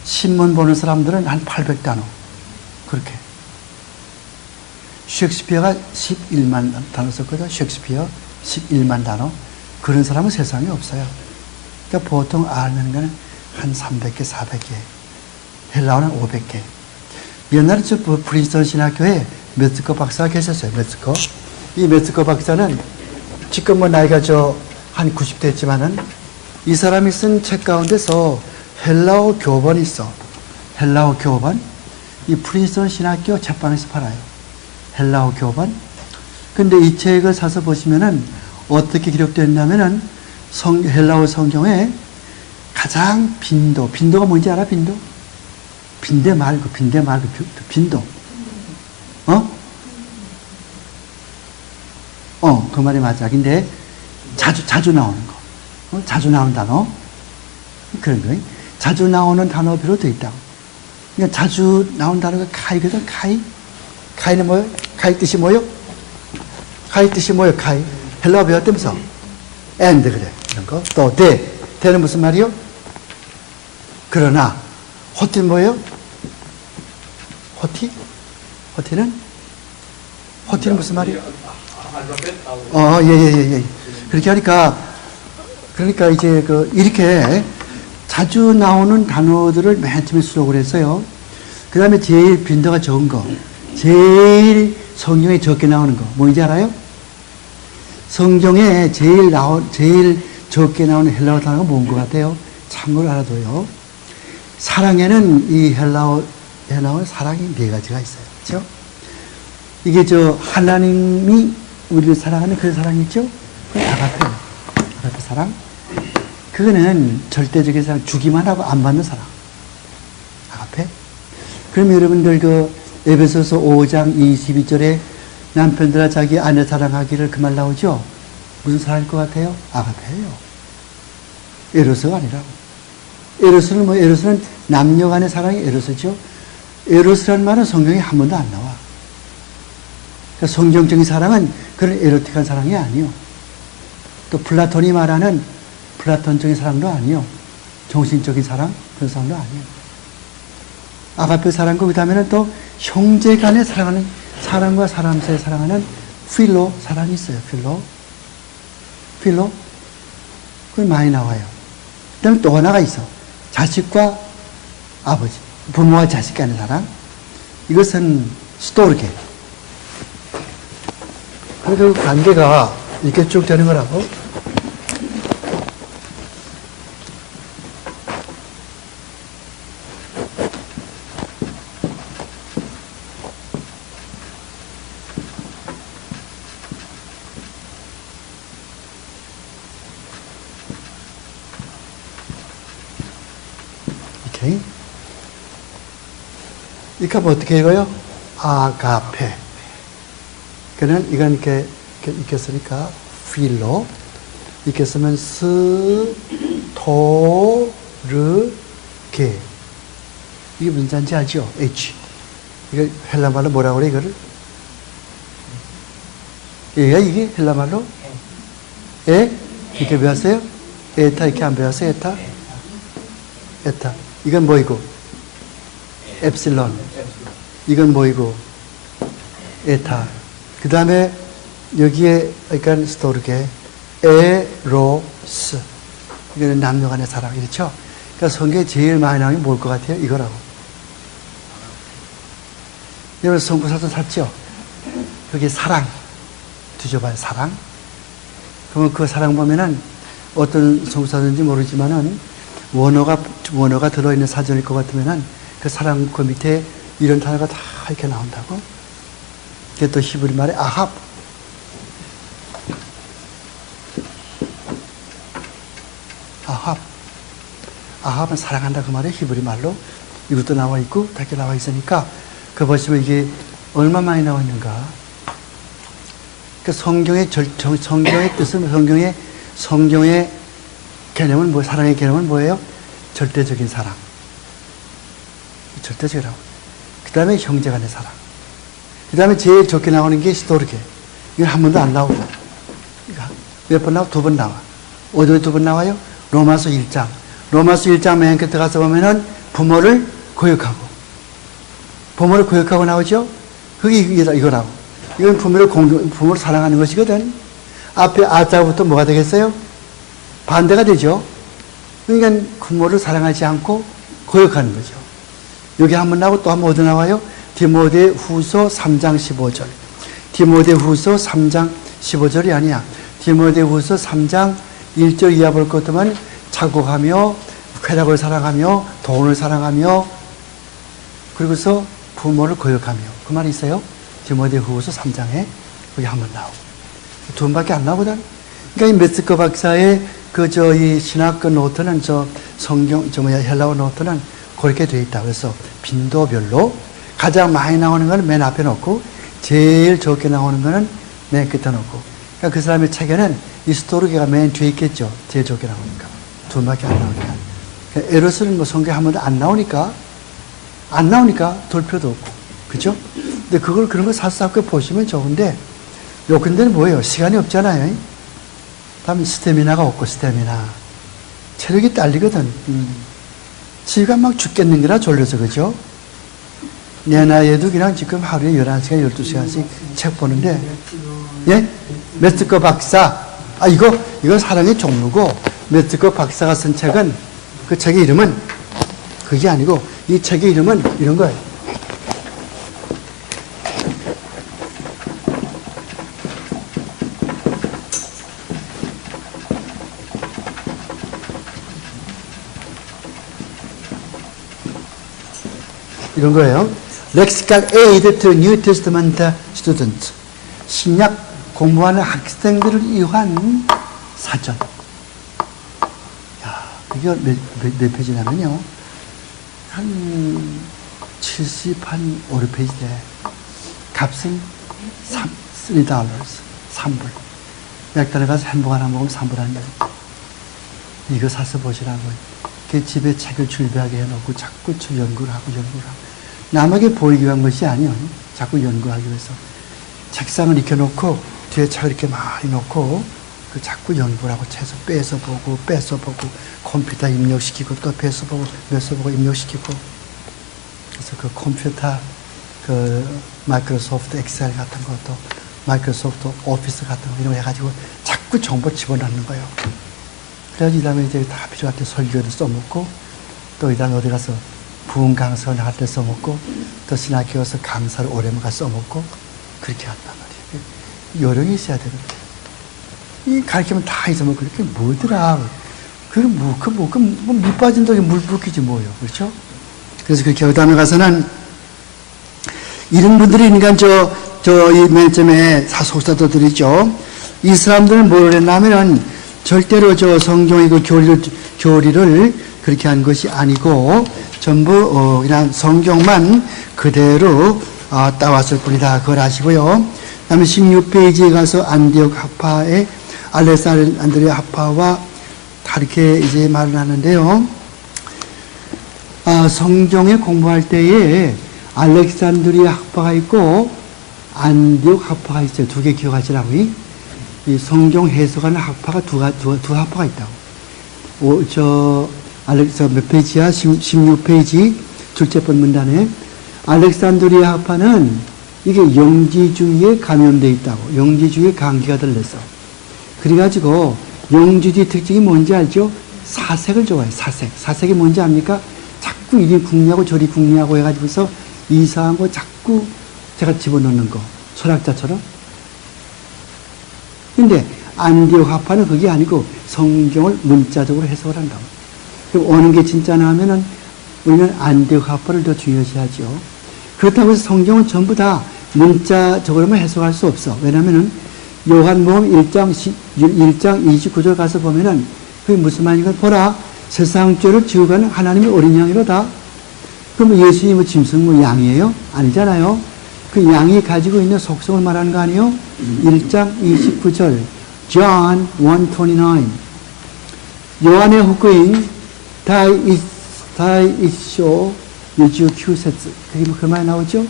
신문 보는 사람들은 한 800단어. 그렇게. 셰익스피어가 11만 단어 썼거든. 셰익스피어 11만 단어. 그런 사람은 세상에 없어요. 그러니까 보통 아는 거는 한 300개, 400개. 헬라어는 500개. 옛날에 저 프린스턴 신학교에 메츠커 박사가 계셨어요. 메츠커. 이 메츠커 박사는 지금 뭐 나이가 한 90대 했지만은 이 사람이 쓴 책 가운데서 헬라어 교본이 있어. 헬라어 교본. 이 프린스턴 신학교 책방에서 팔아요. 헬라어 교본. 근데 이 책을 사서 보시면은 어떻게 기록되어 있냐면은 헬라어 성경에 가장 빈도가 뭔지 알아? 빈도 말고 빈도. 그 말이 맞아. 근데 자주 나오는 거. 자주 나오는 단어. 그런 거예요. 자주 나오는 단어 비롯되어 있다. 그러니까 자주 나오는 단어가 카이거든. 카이는 뭐예요? 카이 뜻이 뭐예요? 카이 뜻이 뭐예요? 카이. 헬라어 배웠다면서. and 그래. 이런 거. 또 대는 무슨 말이요? 그러나 호티는 뭐예요? 호티는 무슨 말이에요? 예. 그렇게 하니까, 그러니까 이제 이렇게 자주 나오는 단어들을 맨 처음에 수록을 했어요. 그 다음에 제일 빈도가 적은 거, 제일 성경에 적게 나오는 거, 뭔지 알아요? 성경에 제일 적게 나오는 헬라어 단어가 뭔 것 같아요? 참고로 알아둬요. 사랑에는 이 헬라어 사랑이 4가지가 있어요. 그렇죠? 이게 하나님이 우리를 사랑하는 그 사랑이죠? 그 아가페 사랑. 그거는 절대적인 사랑, 주기만 하고 안 받는 사랑. 아가페. 그럼 여러분들 에베소서 5장 22절에 남편들아 자기 아내 사랑하기를 그 말 나오죠? 무슨 사랑일 것 같아요? 아가페예요. 에로스가 아니라고. 에로스는 남녀 간의 사랑이 에로스죠. 에로스라는 말은 성경에 한 번도 안 나와. 그러니까 성경적인 사랑은 그런 에로틱한 사랑이 아니요. 또 플라톤이 말하는 플라톤적인 사랑도 아니요. 정신적인 사랑, 그런 사랑도 아니요. 아가페 사랑과 그 다음에는 또 형제 간에 사랑하는, 사람과 사람 사이에 사랑하는 필로 사랑이 있어요. 필로. 그게 많이 나와요. 그 다음에 또 하나가 있어. 자식과 아버지, 부모와 자식 간의 사랑. 이것은 스토르게. 그래서 그 관계가 이렇게 쭉 되는 거라고. 이렇게. 이렇게 하면 어떻게 읽어요? 아가페. 그는 이건 이렇게 쓰니까 필로, 이렇게 쓰면 스토르게. 이게 무슨 잔지 알죠? H. 이거 헬라말로 뭐라고 그래 이거를? 이게 헬라말로? 이렇게 배웠어요? 에타 이렇게 안 배웠어요? 에타. 이건 뭐이고? 엡실론. 이건 뭐이고? 에타. 그 다음에 여기에 그러니까 스토르게 에로스. 이거는 남녀 간의 사랑. 그렇죠? 그러니까 성경에 제일 많이 나오는 게 뭘 것 같아요? 이거라고. 여러분 선구사도 샀죠? 여기 사랑. 뒤져봐요, 사랑. 그러면 그 사랑 보면은 어떤 선구사든지 모르지만은 원어가 들어있는 사전일 것 같으면은 그 사랑 그 밑에 이런 단어가 다 이렇게 나온다고. 그게 또 히브리 말에 아합. 아합은 사랑한다 그 말에 히브리 말로 이것도 나와 있고 다 이렇게 나와 있으니까 그 보시면 이게 얼마 많이 나와 있는가. 그 성경의 뜻은 성경의 개념은 뭐 사랑의 개념은 뭐예요? 절대적인 사랑. 절대적이라고. 그 다음에 형제간의 사랑. 그 다음에 제일 좋게 나오는 게 히스토르게. 이건 한 번도 안 나오고. 몇 번 나와? 2번 나와. 어디에 2번 나와요? 로마서 1장. 로마서 1장 맨 끝에 가서 보면은 부모를 거역하고. 부모를 거역하고 나오죠? 그게 이거라고. 이건 부모를 사랑하는 것이거든. 앞에 아자부터 뭐가 되겠어요? 반대가 되죠. 그러니까 부모를 사랑하지 않고 거역하는 거죠. 여기 한번 나오고 또 한번 어디 나와요? 디모데 후서 3장 15절. 디모데 후서 3장 15절이 아니야. 디모데 후서 3장 1절 이하 볼 것 같으면 자국하며 쾌락을 사랑하며 돈을 사랑하며 그리고서 부모를 거역하며 그 말이 있어요. 디모데 후서 3장에 거기 한번 나오고 두 번밖에 안 나오거든. 그러니까 이 메스커 박사의 이 신학 노트는 헬라어 노트는 그렇게 되어 있다. 그래서 빈도별로 가장 많이 나오는 건 맨 앞에 놓고 제일 적게 나오는 거는 맨 끝에 놓고. 그러니까 그 사람의 책에는 히스토르게가 맨 뒤에 있겠죠. 제일 적게 나오니까. 두 번밖에 안 나오니까. 그러니까 에로스는 뭐 성경에 한 번도 안 나오니까 돌 필요도 없고. 그죠? 근데 그런 거 사사롭게 보시면 좋은데 요 근데는 뭐예요? 시간이 없잖아요. 다음에 스태미나가 없고 체력이 딸리거든. 지가 막 죽겠는 거라 졸려서 그죠? 내 나이에도 그냥 지금 하루에 11시간 12시간씩 책 보는데 예? 메스커 박사 이건 사랑의 종류고 메스커 박사가 쓴 책은 그 책의 이름은 그게 아니고 이 책의 이름은 이런 거예요. 이런 거예요. Lexical Aid to New Testament Students. 신약 공부하는 학생들을 위한 사전. 야, 이게 몇 페이지냐면요. 한 5, 6페이지 돼. 값은 $3. 3불. 약단에 가서 햄버거 하나 먹으면 3불 하는 거예요. 이거 사서 보시라고요. 그 집에 책을 준비하게 해놓고 자꾸 연구를 하고. 남에게 보이기 위한 것이 아니에요. 자꾸 연구하기 위해서. 책상을 익혀놓고 뒤에 책을 이렇게 많이 놓고 그 자꾸 연구를 하고 책에서 뺏어보고 컴퓨터 입력시키고 또 뺏어보고 입력시키고. 그래서 그 컴퓨터 마이크로소프트 엑셀 같은 것도 마이크로소프트 오피스 같은 거 이런 거 해가지고 자꾸 정보 집어넣는 거예요. 그래가지고 이 다음에 이제 다 필요할 때 설교도 써먹고 또 이 다음에 어디 가서 부흥 강사를 할 때 써먹고 또 신학교 가서 강사를 오래만 가서 써먹고 그렇게 한단 말이에요. 요령이 있어야 되거든요. 이 가르치면 다 잊어먹고 그렇게 뭐더라. 밑 빠진 독에 물 붓기지 뭐예요. 그렇죠? 그래서 그렇게 그 다음에 가서는 이런 분들이 그러니까 이 맨 처음에 사속사도들이죠. 이 사람들은 뭘 했냐면은 절대로 성경의 그 교리를 그렇게 한 것이 아니고 전부 그냥 성경만 그대로 따왔을 뿐이다. 그걸 아시고요. 그 다음에 16페이지에 가서 안디옥 학파의 알렉산드리아 학파와 다 이렇게 이제 말을 하는데요. 성경에 공부할 때에 알렉산드리아 학파가 있고 안디옥 학파가 있어요. 두 개 기억하시라고. 이 성경 해석하는 학파가 두 학파가 있다고. 몇 페이지야? 16페이지 둘째 번 문단에 알렉산드리아 학파는 이게 영지주의에 감염되어 있다고. 영지주의에 감기가 들렸어. 그래가지고 영지주의 특징이 뭔지 알죠? 사색을 좋아해. 사색이 뭔지 압니까? 자꾸 이리 궁리하고 저리 궁리하고 해가지고서 이상한 거 자꾸 제가 집어넣는 거. 철학자처럼. 근데 안디옥 학파는 그게 아니고 성경을 문자적으로 해석을 한다고. 그럼 어느 게 진짜나 하면은 우리는 안디옥 학파를 더 중요시하죠. 그렇다고 해서 성경은 전부 다 문자적으로만 해석할 수 없어. 왜냐면은 요한복음 1장 29절 가서 보면은 그게 무슨 말인가 보라 세상 죄를 지어가는 하나님의 어린 양이로다. 그럼 예수님은 짐승 뭐 양이에요? 아니잖아요. 그 양이 가지고 있는 속성을 말하는 거 아니에요? 1장 29절 John 1:29 요한의福音 다이 이쇼 유지오 큐세츠 그게 뭐 그 말 나오죠?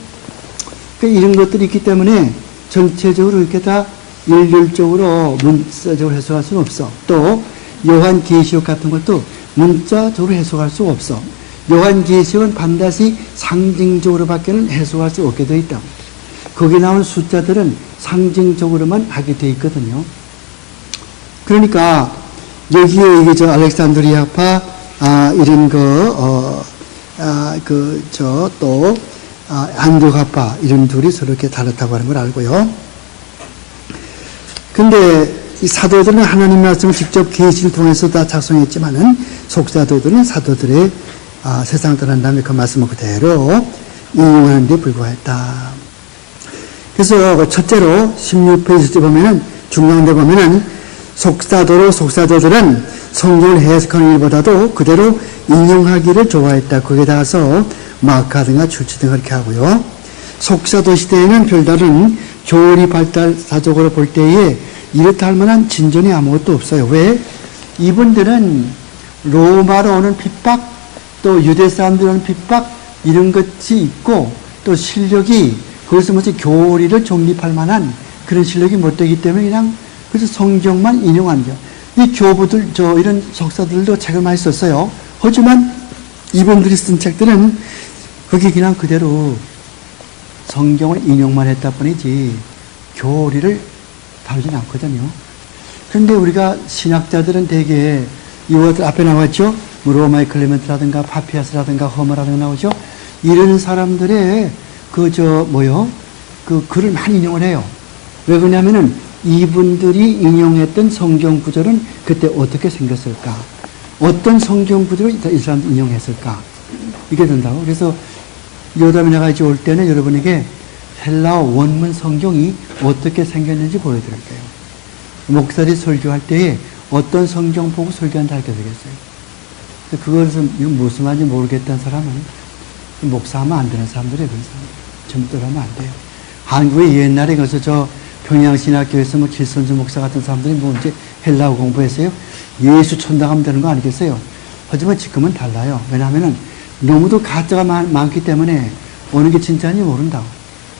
그러니까 이런 것들이 있기 때문에 전체적으로 이렇게 다 일률적으로 문자적으로 해석할 수는 없어. 또 요한계시록 같은 것도 문자적으로 해석할 수 없어. 요한계시록은 반드시 상징적으로밖에는 해석할 수 없게 되어 있다. 거기 나온 숫자들은 상징적으로만 하게 되어 있거든요. 그러니까 여기에 이게 저 알렉산드리아파 이런 거 또 안디옥파 이런 둘이 서로 이렇게 다르다고 하는 걸 알고요. 근데 이 사도들은 하나님 말씀을 직접 계시를 통해서 다 작성했지만은 속사도들은 사도들의 세상을 떠난 다음에 그 말씀을 그대로 인용하는 데 불과했다. 그래서 첫째로 16페이지 보면은 중간에 보면은 속사도들은 성경을 해석하는 일보다도 그대로 인용하기를 좋아했다. 거기에 따라서 마카든가 출치 등을 이렇게 하고요. 속사도 시대에는 별다른 교리 발달사적으로 볼 때에 이렇다 할 만한 진전이 아무것도 없어요. 왜? 이분들은 로마로 오는 핍박, 또 유대 사람들 오는 핍박, 이런 것이 있고, 또 실력이, 거기서 뭐지, 교리를 정립할 만한 그런 실력이 못 되기 때문에 그냥, 그래서 성경만 인용하는 거예요. 이 교부들, 이런 석사들도 책을 많이 썼어요. 하지만 이분들이 쓴 책들은 거기 그냥 그대로 성경을 인용만 했다 뿐이지 교리를 다루진 않거든요. 그런데 우리가 신학자들은 대개 이것들 앞에 나왔죠? 로마의 클레멘트라든가 파피아스라든가 허머라든가 나오죠? 이런 사람들의 그 글을 많이 인용을 해요. 왜 그러냐면은 이분들이 인용했던 성경 구절은 그때 어떻게 생겼을까? 어떤 성경 구절을 이 사람들이 인용했을까? 이게 된다고. 그래서 요담에 나가지 올 때는 여러분에게 헬라어 원문 성경이 어떻게 생겼는지 보여드릴게요. 목사들이 설교할 때에 어떤 성경 보고 설교한다 이렇게 되겠어요. 그것은 이건 무슨 말인지 모르겠다는 사람은 목사하면 안 되는 사람들이에요. 그런 사람들. 전부 들어가면 안 돼요. 한국에 옛날에 가서 평양신학교에서 길선주 목사 같은 사람들이 이제 헬라어 공부했어요. 예수 천당하면 되는 거 아니겠어요? 하지만 지금은 달라요. 왜냐하면 너무도 가짜가 많기 때문에 어느 게 진짜인지 모른다고.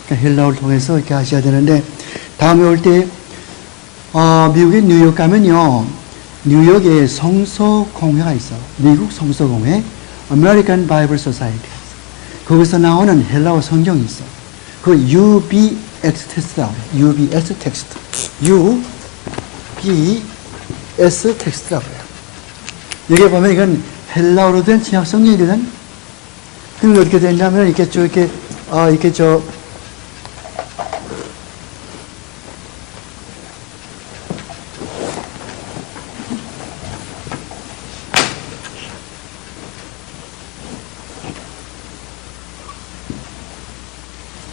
그러니까 헬라어를 통해서 이렇게 하셔야 되는데, 다음에 올 때, 미국의 뉴욕 가면요, 뉴욕에 성서공회가 있어. 미국 성서공회, American Bible Society. 거기서 나오는 헬라어 성경이 있어. 그 UBS 텍스트라고 해요. UBS 텍스트. UBS 텍스트라고 해요. 여기 보면 이건 헬라어로 된 신약 성경이거든. 그럼 어떻게 되냐면 이렇게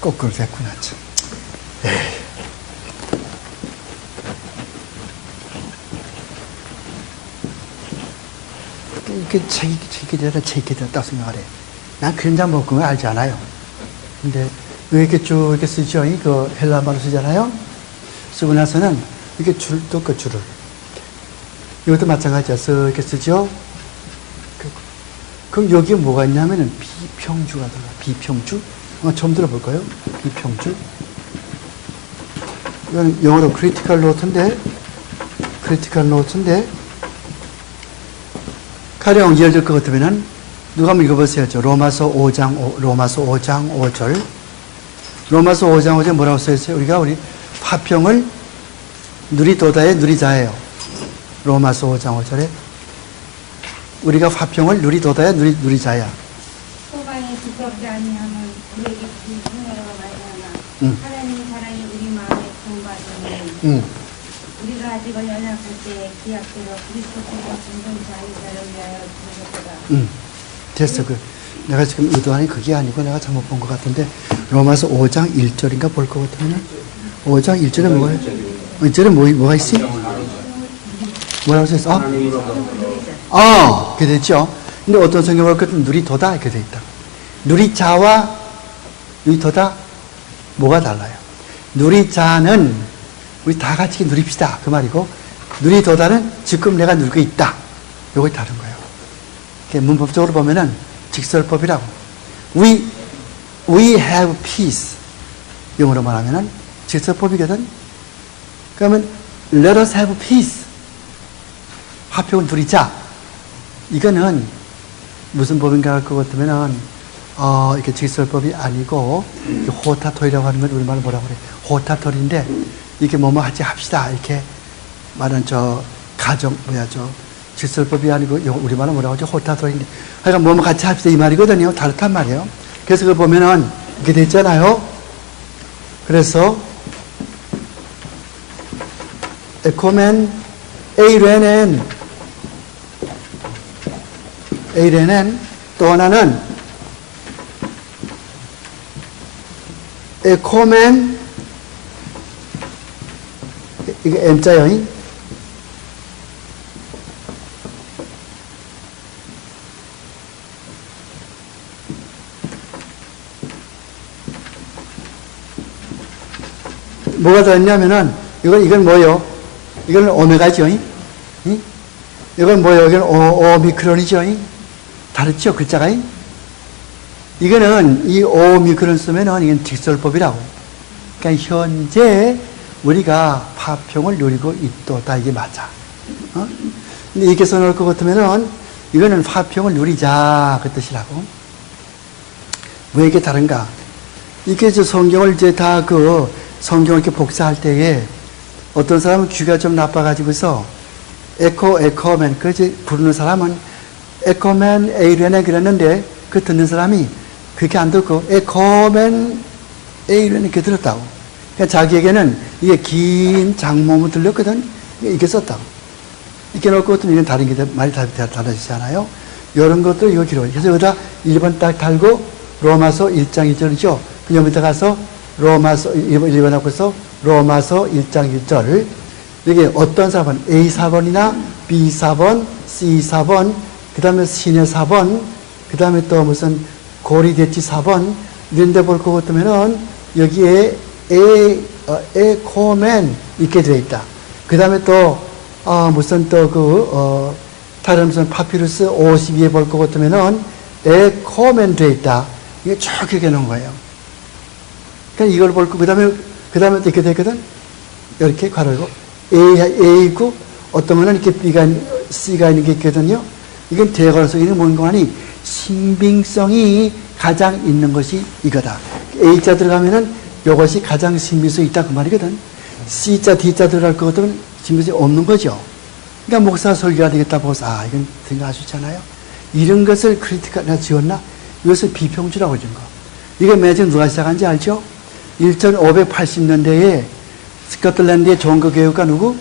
거꾸로 됐구나, 참. 이렇게 책이 되다 딱 생각하래. 난 그런 장 먹은 거 알지 않아요. 근데 왜 이렇게 쭉 이렇게 쓰죠? 그 헬라말로 쓰잖아요? 쓰고 나서는 이렇게 줄도 그 줄을. 이것도 마찬가지야. 이렇게 쓰죠? 그럼 여기에 뭐가 있냐면은 비평주가 들어가. 비평주? 처음 들어볼까요? 비평주. 이건 영어로 critical note인데, 가령 예를 들 것 같으면은, 누가 한번 읽어보세요. 로마서 5장 5절. 로마서 5장 5절 뭐라고 써있어요? 우리 화평을 누리도다에 누리자예요. 로마서 5장 5절에. 우리가 화평을 누리도다에 누리자야. 소방이 지적지 아니하면 우리에게 불편하라고 말하나 하나님 사랑이 우리 마음에 부어받으니 우리가 아직은 연약할 때 기약대로 그리스도께서 진정 자유자를 위하여 주셨도다. 됐어. 내가 지금 의도하는 그게 아니고 내가 잘못 본 것 같은데 로마서 5장 1절인가 볼 것 같으면 5장 1절에 뭐예요? 1절에 뭐가 있지? 뭐라고 써있어? 그게 됐죠. 근데 어떤 성경을 볼 것은 누리도다 이렇게 돼 있다. 누리자와 누리도다 뭐가 달라요? 누리자는 우리 다 같이 누립시다 그 말이고, 누리도다는 지금 내가 누리고 있다. 요거 다른 거예요. 문법적으로 보면은 직설법이라고. We have peace. 영어로 말하면은 직설법이거든. 그러면 let us have peace. 화평을 누리자. 이거는 무슨 법인가 할 것 같으면은 이렇게 직설법이 아니고 호타토이라고 하는 건 우리말로 뭐라고 그래? 호타토리인데 이렇게 뭐뭐 하지 합시다 이렇게 말은 직설법이 아니고 우리말로 뭐라고 하죠? 호타토리인데 하여간 뭐뭐 같이 합시다 이 말이거든요. 다르단 말이에요. 그래서 그걸 보면은 이렇게 돼 있잖아요. 그래서 에코멘 에이레넨 또 하나는 에코멘 이게 M자요. 뭐가 더 있냐면은 이건 뭐요? 이건 오메가죠. 이건 뭐요? 이건 오미크론이죠. 다르죠, 글자가. 이거는 이 오미크론 쓰면은 이건 직설법이라고. 그러니까 현재 우리가 화평을 누리고 있도다 이게 맞아. 근데 이렇게 써놓을 것 같으면은 이거는 화평을 누리자 그 뜻이라고. 왜 이게 다른가? 이렇게 성경을 이제 다 성경을 이렇게 복사할 때에 어떤 사람은 귀가 좀 나빠가지고서 에코맨 그렇지 부르는 사람은 에코맨 에이렌에 그랬는데 그 듣는 사람이 그렇게 안 듣고 에코맨 에이렌 이렇게 들었다고. 그러니까 자기에게는 이게 긴 장모음을 들렸거든. 이렇게 썼다고. 이렇게 놓을 것도 이건 다른 게 많이 달라지잖아요. 이런 것도 이거 기록을. 그래서 여기다 1번 딱 달고 로마서 1장 1절이죠. 그 여기다 가서 로마서 1번 하고서 로마서 1장 1절. 여기 어떤 4번? A 4번이나 B 4번, C 4번, 그 다음에 신의 4번, 그 다음에 또 무슨 고리대치 4번, 이런 데 볼 것 같으면은 여기에 에코맨 있게 되어 있다. 그 다음에 또, 무슨 또 다른 무슨 파피루스 52에 볼 것 같으면은 에코맨 되어 있다. 이게 쭉 이렇게 놓은 거예요. 그러니까 이걸 볼 거, 그 다음에 또 이렇게 되거든? 이렇게 괄호이고, A이고, 어떤 거는 이렇게 B가, C가 있는 게 있거든요? 이건 대괄호서 있는 뭔가 하니, 신빙성이 가장 있는 것이 이거다. A자 들어가면은 이것이 가장 신빙성이 있다 그 말이거든. C자, D자 들어갈 것 같으면 신빙성이 없는 거죠. 그러니까 목사 설교가 되겠다 보고서, 이건 생각하셨잖아요. 이런 것을 크리티컬, 지웠나? 이것을 비평주라고 해준 거. 이게 매주 누가 시작한지 알죠? 1580년대에 스코틀랜드의 종교개혁가 누구?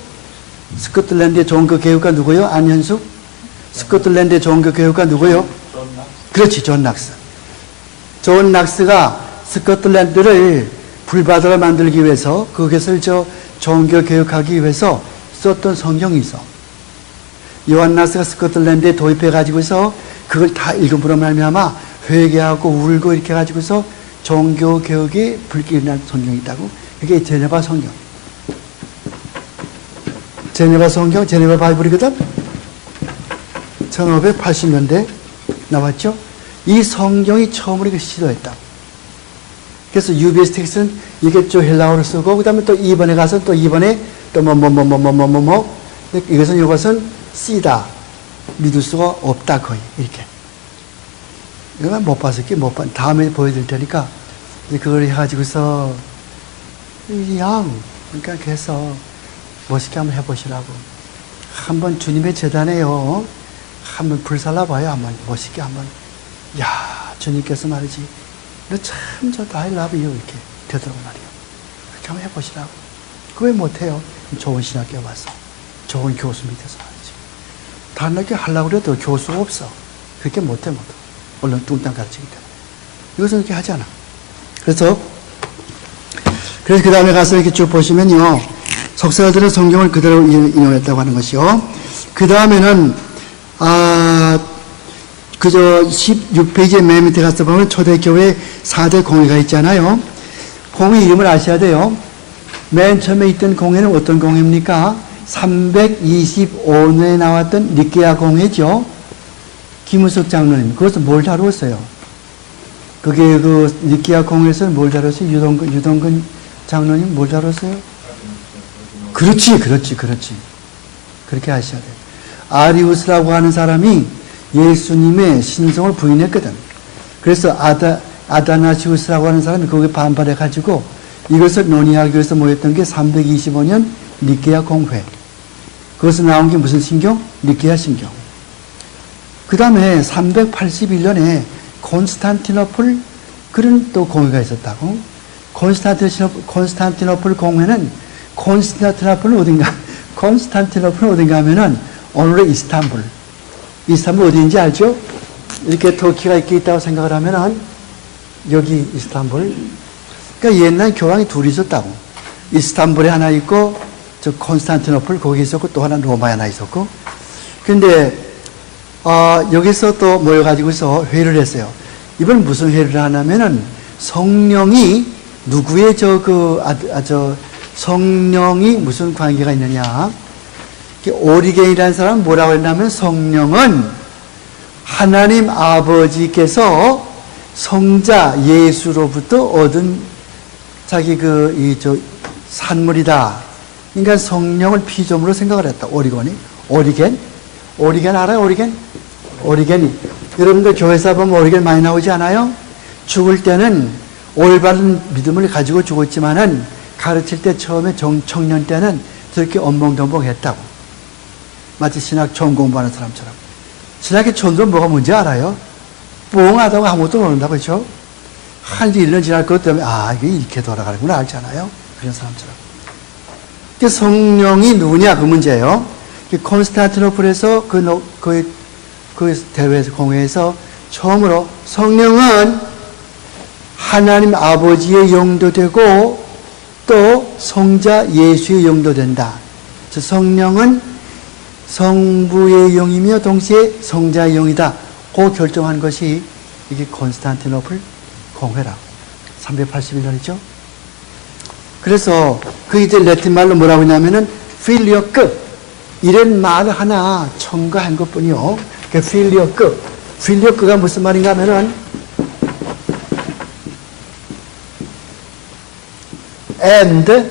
스코틀랜드의 종교개혁가 누구요? 안현숙? 스코틀랜드의 종교개혁가 누구요? 그렇지, 존 낙스. 존 낙스가 스코틀랜드를 불바다로 만들기 위해서 그것을 종교개혁하기 위해서 썼던 성경이 있어. 요한 낙스가 스코틀랜드에 도입해 가지고서 그걸 다 읽음으로 말미암아 회개하고 울고 이렇게 해가지고서 종교개혁이 불길이 난 성경이 있다고. 그게 제네바 성경. 제네바 바이블이거든? 1580년대 나왔죠? 이 성경이 처음으로 이걸 시도했다. 그래서 UBS 텍스트는 이게 좀 헬라어로 쓰고, 그 다음에 또 2번에 가서 또 2번에 또 이것은 C다. 믿을 수가 없다, 거의. 이렇게. 이건 못 봤을 게 못 봤, 다음에 보여드릴 테니까, 그걸 해가지고서, 그러니까 그래서 멋있게 한번 해보시라고. 한번 주님의 재단에요. 한번 불살라봐요. 한번 멋있게 한번. 야, 주님께서 말이지. 너 참 I love you. 이렇게 되더라고 말이에요. 그렇게 한번 해보시라고. 그거 왜 못해요? 좋은 신학교 와서 좋은 교수 밑에서 하지. 다른 학교 하려고 해도 교수가 없어. 그렇게 못해. 얼른 뚱땅 가르치기 때문에. 이것은 그렇게 하지 않아. 그래서 그 다음에 가서 이렇게 쭉 보시면요. 석사들은 성경을 그대로 인용했다고 하는 것이요. 그 다음에는, 그저 16페이지의 맨 밑에 가서 보면 초대교회 4대 공회가 있잖아요. 공회 이름을 아셔야 돼요. 맨 처음에 있던 공회는 어떤 공회입니까? 325년에 나왔던 니케아 공회죠. 김우석 장로님. 그것을 뭘 다루었어요? 그게 그 니케아 공회에서는 뭘 다뤘어요? 유동근 장로님 뭘 다뤘어요? 그렇지. 그렇게 하셔야 돼요. 아리우스라고 하는 사람이 예수님의 신성을 부인했거든. 그래서 아다나시우스라고 하는 사람이 거기에 반발해가지고 이것을 논의하기 위해서 모였던 게 325년 니케아 공회. 그것을 나온 게 무슨 신경? 니케아 신경. 그 다음에 381년에 콘스탄티노플 그런 또 공회가 있었다고. 콘스탄티노플 공회는 콘스탄티노플은 어딘가 하면은 오늘의 이스탄불 어디인지 알죠? 이렇게 터키가 이렇게 있다고 생각을 하면은 여기 이스탄불. 그러니까 옛날 교황이 둘이 있었다고. 이스탄불에 하나 있고 저 콘스탄티노플 거기 있었고 또 하나 로마에 하나 있었고. 근데 여기서 또 모여가지고서 회의를 했어요. 이번 무슨 회의를 하냐면은 성령이 누구의 성령이 무슨 관계가 있느냐. 오리겐이라는 사람은 뭐라고 했냐면 성령은 하나님 아버지께서 성자 예수로부터 얻은 자기 산물이다. 그러니까 성령을 피조물로 생각을 했다. 오리겐 알아요? 오리겐이. 여러분들 교회에서 보면 오리겐 많이 나오지 않아요? 죽을 때는 올바른 믿음을 가지고 죽었지만은 가르칠 때 처음에 청년 때는 저렇게 엄벙덤벙 했다고. 마치 신학 처음 공부하는 사람처럼. 신학의 처음도 뭐가 뭔지 알아요? 뽕하다고 아무것도 모른다고, 그렇죠? 한 1년 지날 것 때문에 이게 이렇게 돌아가는구나 알잖아요. 그런 사람처럼. 성령이 누구냐 그 문제예요. 콘스탄티노플에서 그 대회에서 공회에서 처음으로 성령은 하나님 아버지의 영도 되고 또 성자 예수의 영도 된다. 성령은 성부의 영이며 동시에 성자의 영이다. 그 결정한 것이 이게 콘스탄티노플 공회라. 381년이죠. 그래서 그 이제 라틴말로 뭐라고 하냐면은 필리오크 이런 말 하나 첨가한 것뿐이요. 그 필리오크가 무슨 말인가 하면은 and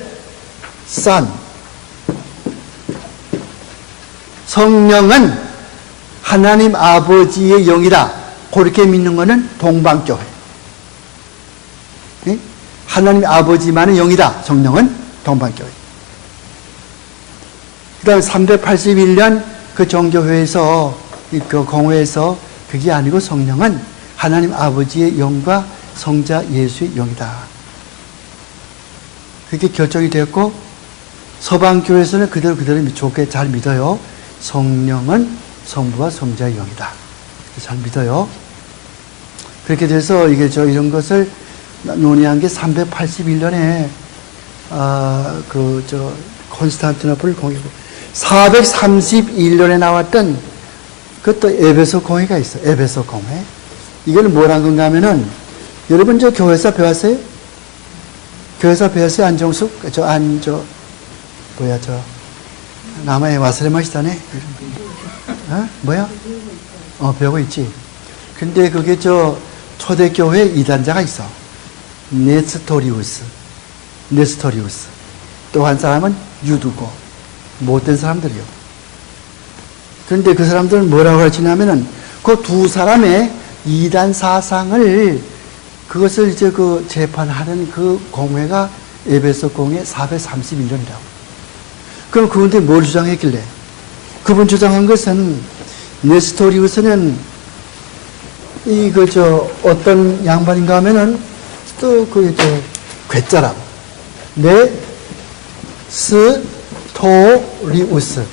son. 성령은 하나님 아버지의 영이다. 그렇게 믿는 것은 동방교회. 네? 하나님 아버지만의 영이다. 성령은 동방교회. 그 다음에 381년 그 정교회에서, 그 공회에서 그게 아니고 성령은 하나님 아버지의 영과 성자 예수의 영이다. 그렇게 결정이 되었고, 서방교회에서는 그대로 좋게 잘 믿어요. 성령은 성부와 성자의 영이다. 잘 믿어요. 그렇게 돼서 이게 이런 것을 논의한 게 381년에, 콘스탄티노플 공회고, 431년에 나왔던 그것도 에베소 공회가 있어요. 에베소 공회. 이거는 뭐란 건가 하면은, 여러분 교회에서 배웠어요? 교회에서 배웠어요? 안정숙? 남아의 와스레마시다네? 뭐야? 배우고 있지. 근데 그게 초대교회 이단자가 있어. 네스토리우스. 또 한 사람은 유두고. 못된 사람들이요. 그런데 그 사람들은 뭐라고 가르치냐면은, 그 두 사람의 이단 사상을, 그것을 재판하는 그 공회가 에베소 공회 431년이라고. 그럼 그분들이 뭘 주장했길래? 그분 주장한 것은, 네스토리우스는, 어떤 양반인가 하면은, 괴짜라고. 네스토리우스.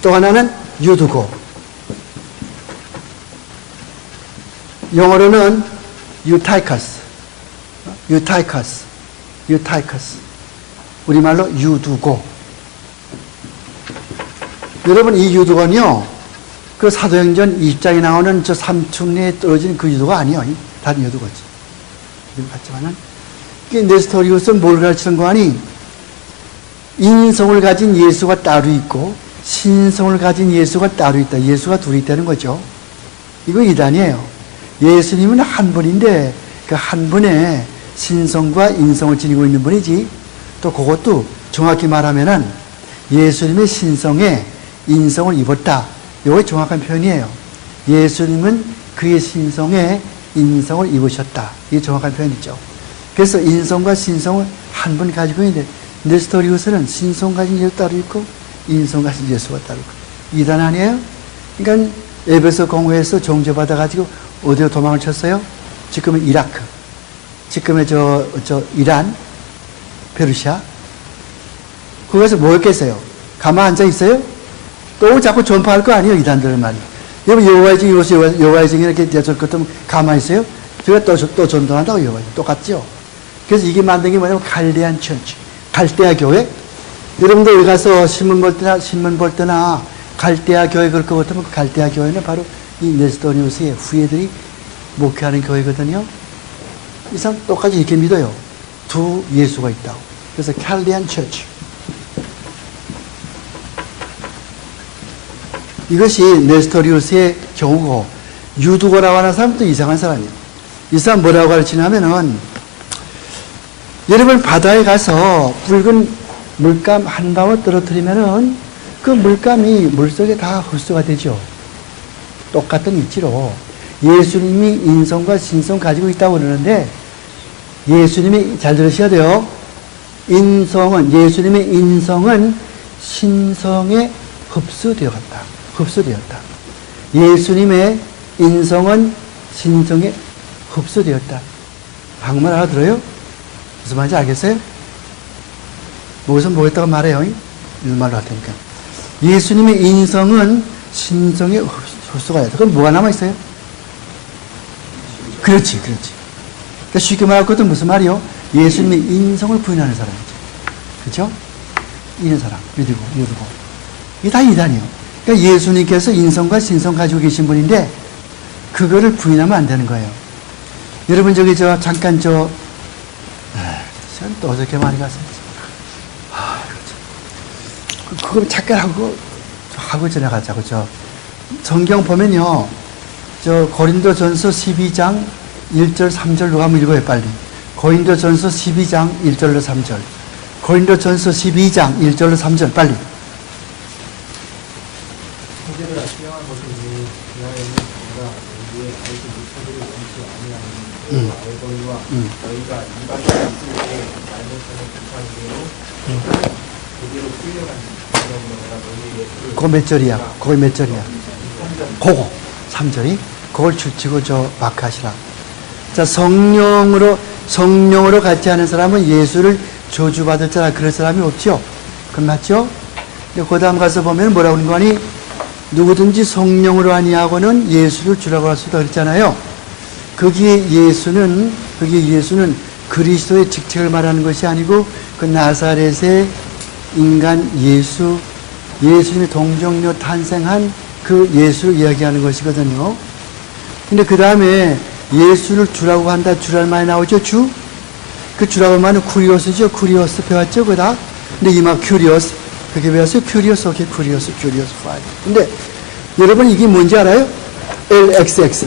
또 하나는 유두고. 영어로는 유타이커스. 우리말로 유두고. 여러분, 이 유두고는요, 그 사도행전 20장에 나오는 저 삼층리에 떨어진 그 유두가 아니에요. 다른 유두고지. 같지만은, 네스토리우스는 뭘 가르치는 거 아니? 인성을 가진 예수가 따로 있고, 신성을 가진 예수가 따로 있다. 예수가 둘이 있다는 거죠. 이거 이단이에요. 예수님은 한 분인데, 그 한 분의 신성과 인성을 지니고 있는 분이지, 또 그것도 정확히 말하면은 예수님의 신성에 인성을 입었다. 이게 정확한 표현이에요. 예수님은 그의 신성에 인성을 입으셨다. 이게 정확한 표현이죠. 그래서 인성과 신성을 한 분 가지고 있는데, 네스토리우스는 신성 가진 예수 따로 있고, 인성 가진 예수가 따로 있고. 이단 아니에요? 그러니까 에베소 공회에서 정죄받아가지고 어디로 도망을 쳤어요? 지금은 이라크. 지금의 이란, 페르시아. 거기서 뭐 했겠어요? 가만 앉아 있어요? 또 자꾸 전파할 거 아니에요, 이단들 말이. 여러분, 여호와의 증인, 여호와의 증인 이렇게 대절 것도 가만히 있어요? 제가 또 전도한다고 여호와의 증인. 똑같죠? 그래서 이게 만든 게 뭐냐면 갈대안 처치. 갈대아 교회. 여러분들 여기 가서 신문 볼 때나 갈대아 교회 그럴 것 같으면 그 갈대아 교회는 바로 이 네스토리우스의 후예들이 목회하는 교회거든요. 이 사람 똑같이 이렇게 믿어요. 두 예수가 있다고. 그래서 칼디안 처치. 이것이 네스토리우스의 경우고, 유두고라고 하는 사람도 이상한 사람이에요. 이 사람 뭐라고 가르치냐면은, 여러분 바다에 가서 붉은 물감 한 방울 떨어뜨리면은 그 물감이 물속에 다 흡수가 되죠. 똑같은 이치로 예수님이 인성과 신성 가지고 있다고 그러는데, 예수님이 잘 들으셔야 돼요. 예수님의 인성은 신성에 흡수되었다. 예수님의 인성은 신성에 흡수되었다. 한국말 알아들어요? 무슨 말인지 알겠어요? 무엇을 뭐했다고 말해요? 일말로 할 테니까. 예수님의 인성은 신성에 흡수가 됐다. 그럼 뭐가 남아있어요? 그렇지. 그러니까 쉽게 말할 것도 무슨 말이요? 예수님의 인성을 부인하는 사람이죠. 그렇죠? 이런 사람, 유두고. 이게 다 이단이에요. 그러니까 예수님께서 인성과 신성 가지고 계신 분인데, 그거를 부인하면 안 되는 거예요. 여러분, 잠깐 또 어저께 많이 갔어요. 그거 잠깐 하고 지나가자고. 성경 보면요. 고린도전서 12장 1절 3절 누가 한번 읽어요, 빨리. 고린도전서 12장 1절로 3절. 고린도전서 12장 1절로 3절, 빨리. 형제들아, 시행한 것이니 그날에는 내가 너희의 알지 못하기를 원치 아니하니 알거니와 너희가 이방인이 있을 때 말못하는 부상이요 그대로 끌려간 그러므로 내가 너희에게 그거 몇 절이야? 그거 몇 절이야? 그거 3절이 그걸 줄치고 마크하시라. 자, 성령으로 같이 하는 사람은 예수를 저주받을 자라 그럴 사람이 없죠. 그건 맞죠? 근데 그 다음 가서 보면 뭐라고 하는 거니? 누구든지 성령으로 아니하고는 예수를 주라고 할 수 없다 그랬잖아요. 거기에 예수는 그리스도의 직책을 말하는 것이 아니고 그 나사렛의 인간 예수님의 동정녀 탄생한 그 예수를 이야기하는 것이거든요. 근데 그 다음에 예수를 주라고 한다, 주란 말이 나오죠, 주? 그 주라고 하면 쿠리오스죠, 쿠리오스 배웠죠, 그다? 근데 이마 큐리오스, 그렇게 배웠어요? 큐리오스, 오케이, 큐리오스, 5. 근데 여러분 이게 뭔지 알아요? LXX.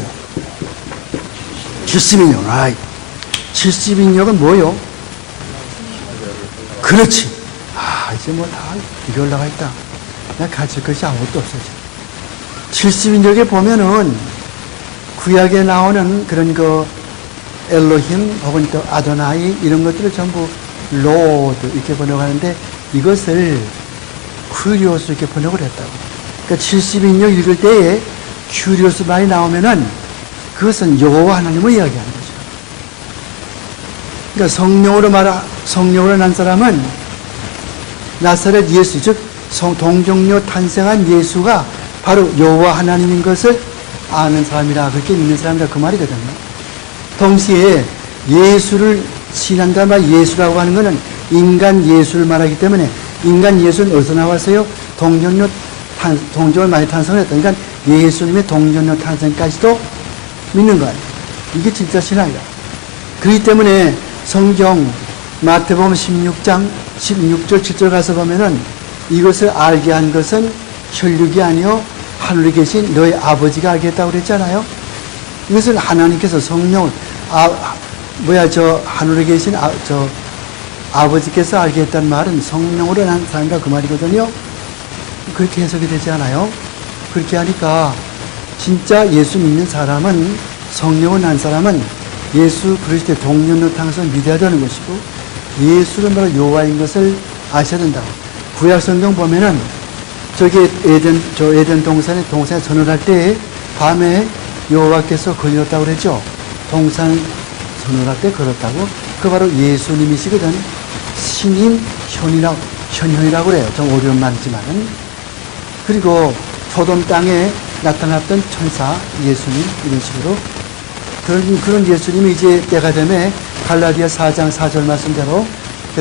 70인역, right. 70인역은 뭐요? 그렇지. 이제 다 이리 올라가 있다. 내가 가질 것이 아무것도 없어져. 70인역에 보면은 구약에 나오는 그런 엘로힘 혹은 또 아도나이 이런 것들을 전부 로드 이렇게 번역하는데 이것을 큐리오스 이렇게 번역을 했다고. 그러니까 70인역 읽을 때에 큐리오스 말이 나오면은 그것은 여호와 하나님을 이야기하는 거죠. 그러니까 성령으로 난 사람은 나사렛 예수, 즉 동정녀 탄생한 예수가 바로 여호와 하나님인 것을 아는 사람이라, 그렇게 믿는 사람이라 그 말이거든요. 동시에 예수를 신한다 말 예수라고 하는 것은 인간 예수를 말하기 때문에 인간 예수는 어디서 나왔어요? 동정을 많이 탄생했다. 그러니까 예수님의 동정녀 탄생까지도 믿는 거예요. 이게 진짜 신앙이다. 그렇기 때문에 성경 마태복음 16장 16절 7절 가서 보면은 이것을 알게 한 것은 혈육이 아니요 하늘에 계신 너희 아버지가 알게 했다고 그랬잖아요. 이것은 하나님께서 성령을 하늘에 계신 아버지께서 알게 했다는 말은 성령으로 난 사람이라 그 말이거든요. 그렇게 해석이 되지 않아요? 그렇게 하니까 진짜 예수 믿는 사람은, 성령을 난 사람은 예수 그리스도의 동년로 탄생을 믿어야 되는 것이고 예수를 바로 여호와인 것을 아셔야 된다고. 구약 성경 보면은 저기 에덴 동산에 선을 할 때 밤에 여호와께서 걸렸다고 그랬죠. 동산 선을 할 때 걸었다고. 그 바로 예수님이시거든. 신임 현현이라고 그래요. 좀 어려운 말이지만은. 그리고 소돔 땅에 나타났던 천사 예수님, 이런 식으로 그런 예수님이 이제 때가 되면 갈라디아 4장 4절 말씀대로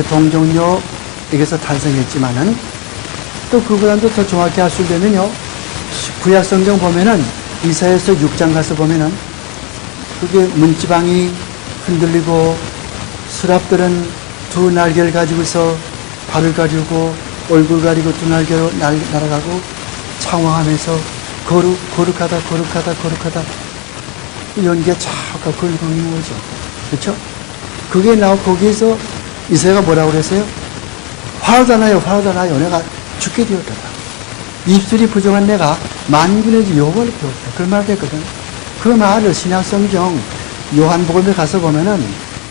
동정녀에게서 탄생했지만은 또 그보다도 더 정확히 알 수 있으면요, 구약 성경 보면은 이사야서 6장 가서 보면은 그게 문지방이 흔들리고 스랍들은 두 날개를 가지고서 발을 가리고 얼굴 가리고 두 날개로 날아가고 창왕하면서 거룩하다 연기가 자꾸 걸리는 거죠. 그렇죠? 그게 거기에서 이사야가 뭐라고 그랬어요? 화하다 나요. 내가 죽게 되었다. 입술이 부정한 내가 만군의 여호와를 배웠다. 그런 말을 했거든. 그 말을 신약성경 요한복음에 가서 보면은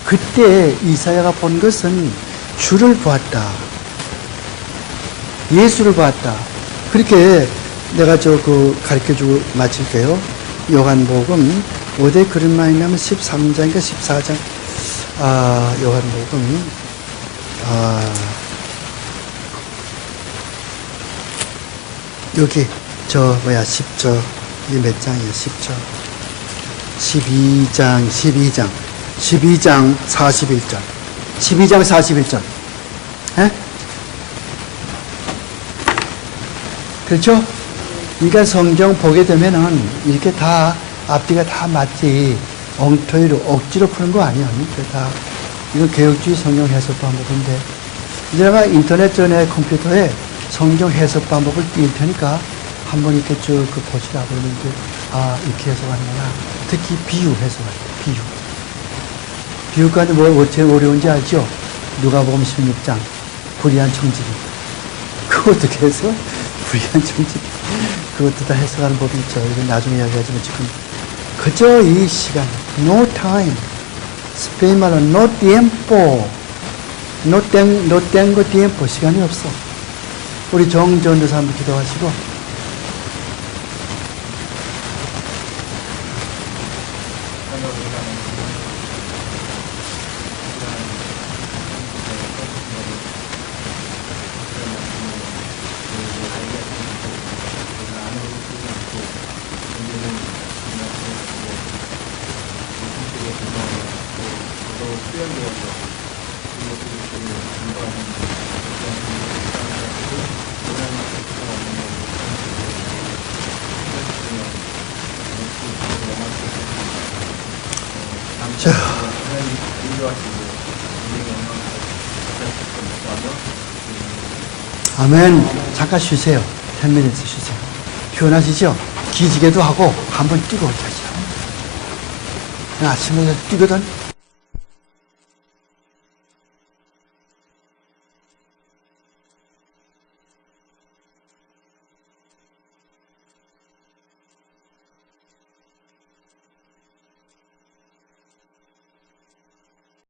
그때 이사야가 본 것은 주를 보았다. 예수를 보았다. 그렇게 내가 가르쳐주고 마칠게요. 요한복음 어디에 그런 말이 있냐면 13장인가 14장 요한복음 여기 10절 이게 몇 장이에요? 10절 12장 41절 에? 그렇죠? 그러니까 성경 보게 되면은 이렇게 다 앞뒤가 다 맞지 엉터리로 억지로 푸는 거 아니에요. 이건 개혁주의 성경 해석 방법인데 내가 인터넷 전에 컴퓨터에 성경 해석 방법을 띄울 테니까 한번 이렇게 쭉 보시라 그러면 이렇게 해석하는구나. 특히 비유 해석할 때 비유까지 뭐 어떻게 어려운지 알죠? 누가복음 16장 불의한 청지기 그거 어떻게 해서 불의한 청지기 그것도 다 해석하는 법이 있죠. 이건 나중에 이야기하지만 지금 그저 이 시간 no time 스페인 말로 no tiempo no tengo tiempo 시간이 없어. 우리 정전도사 한번 기도하시고 자, 아멘. 잠깐 쉬세요. 10minutes 쉬세요. 피곤하시죠? 기지개도 하고 한번 뛰고 오자죠. 아침에 뛰거든.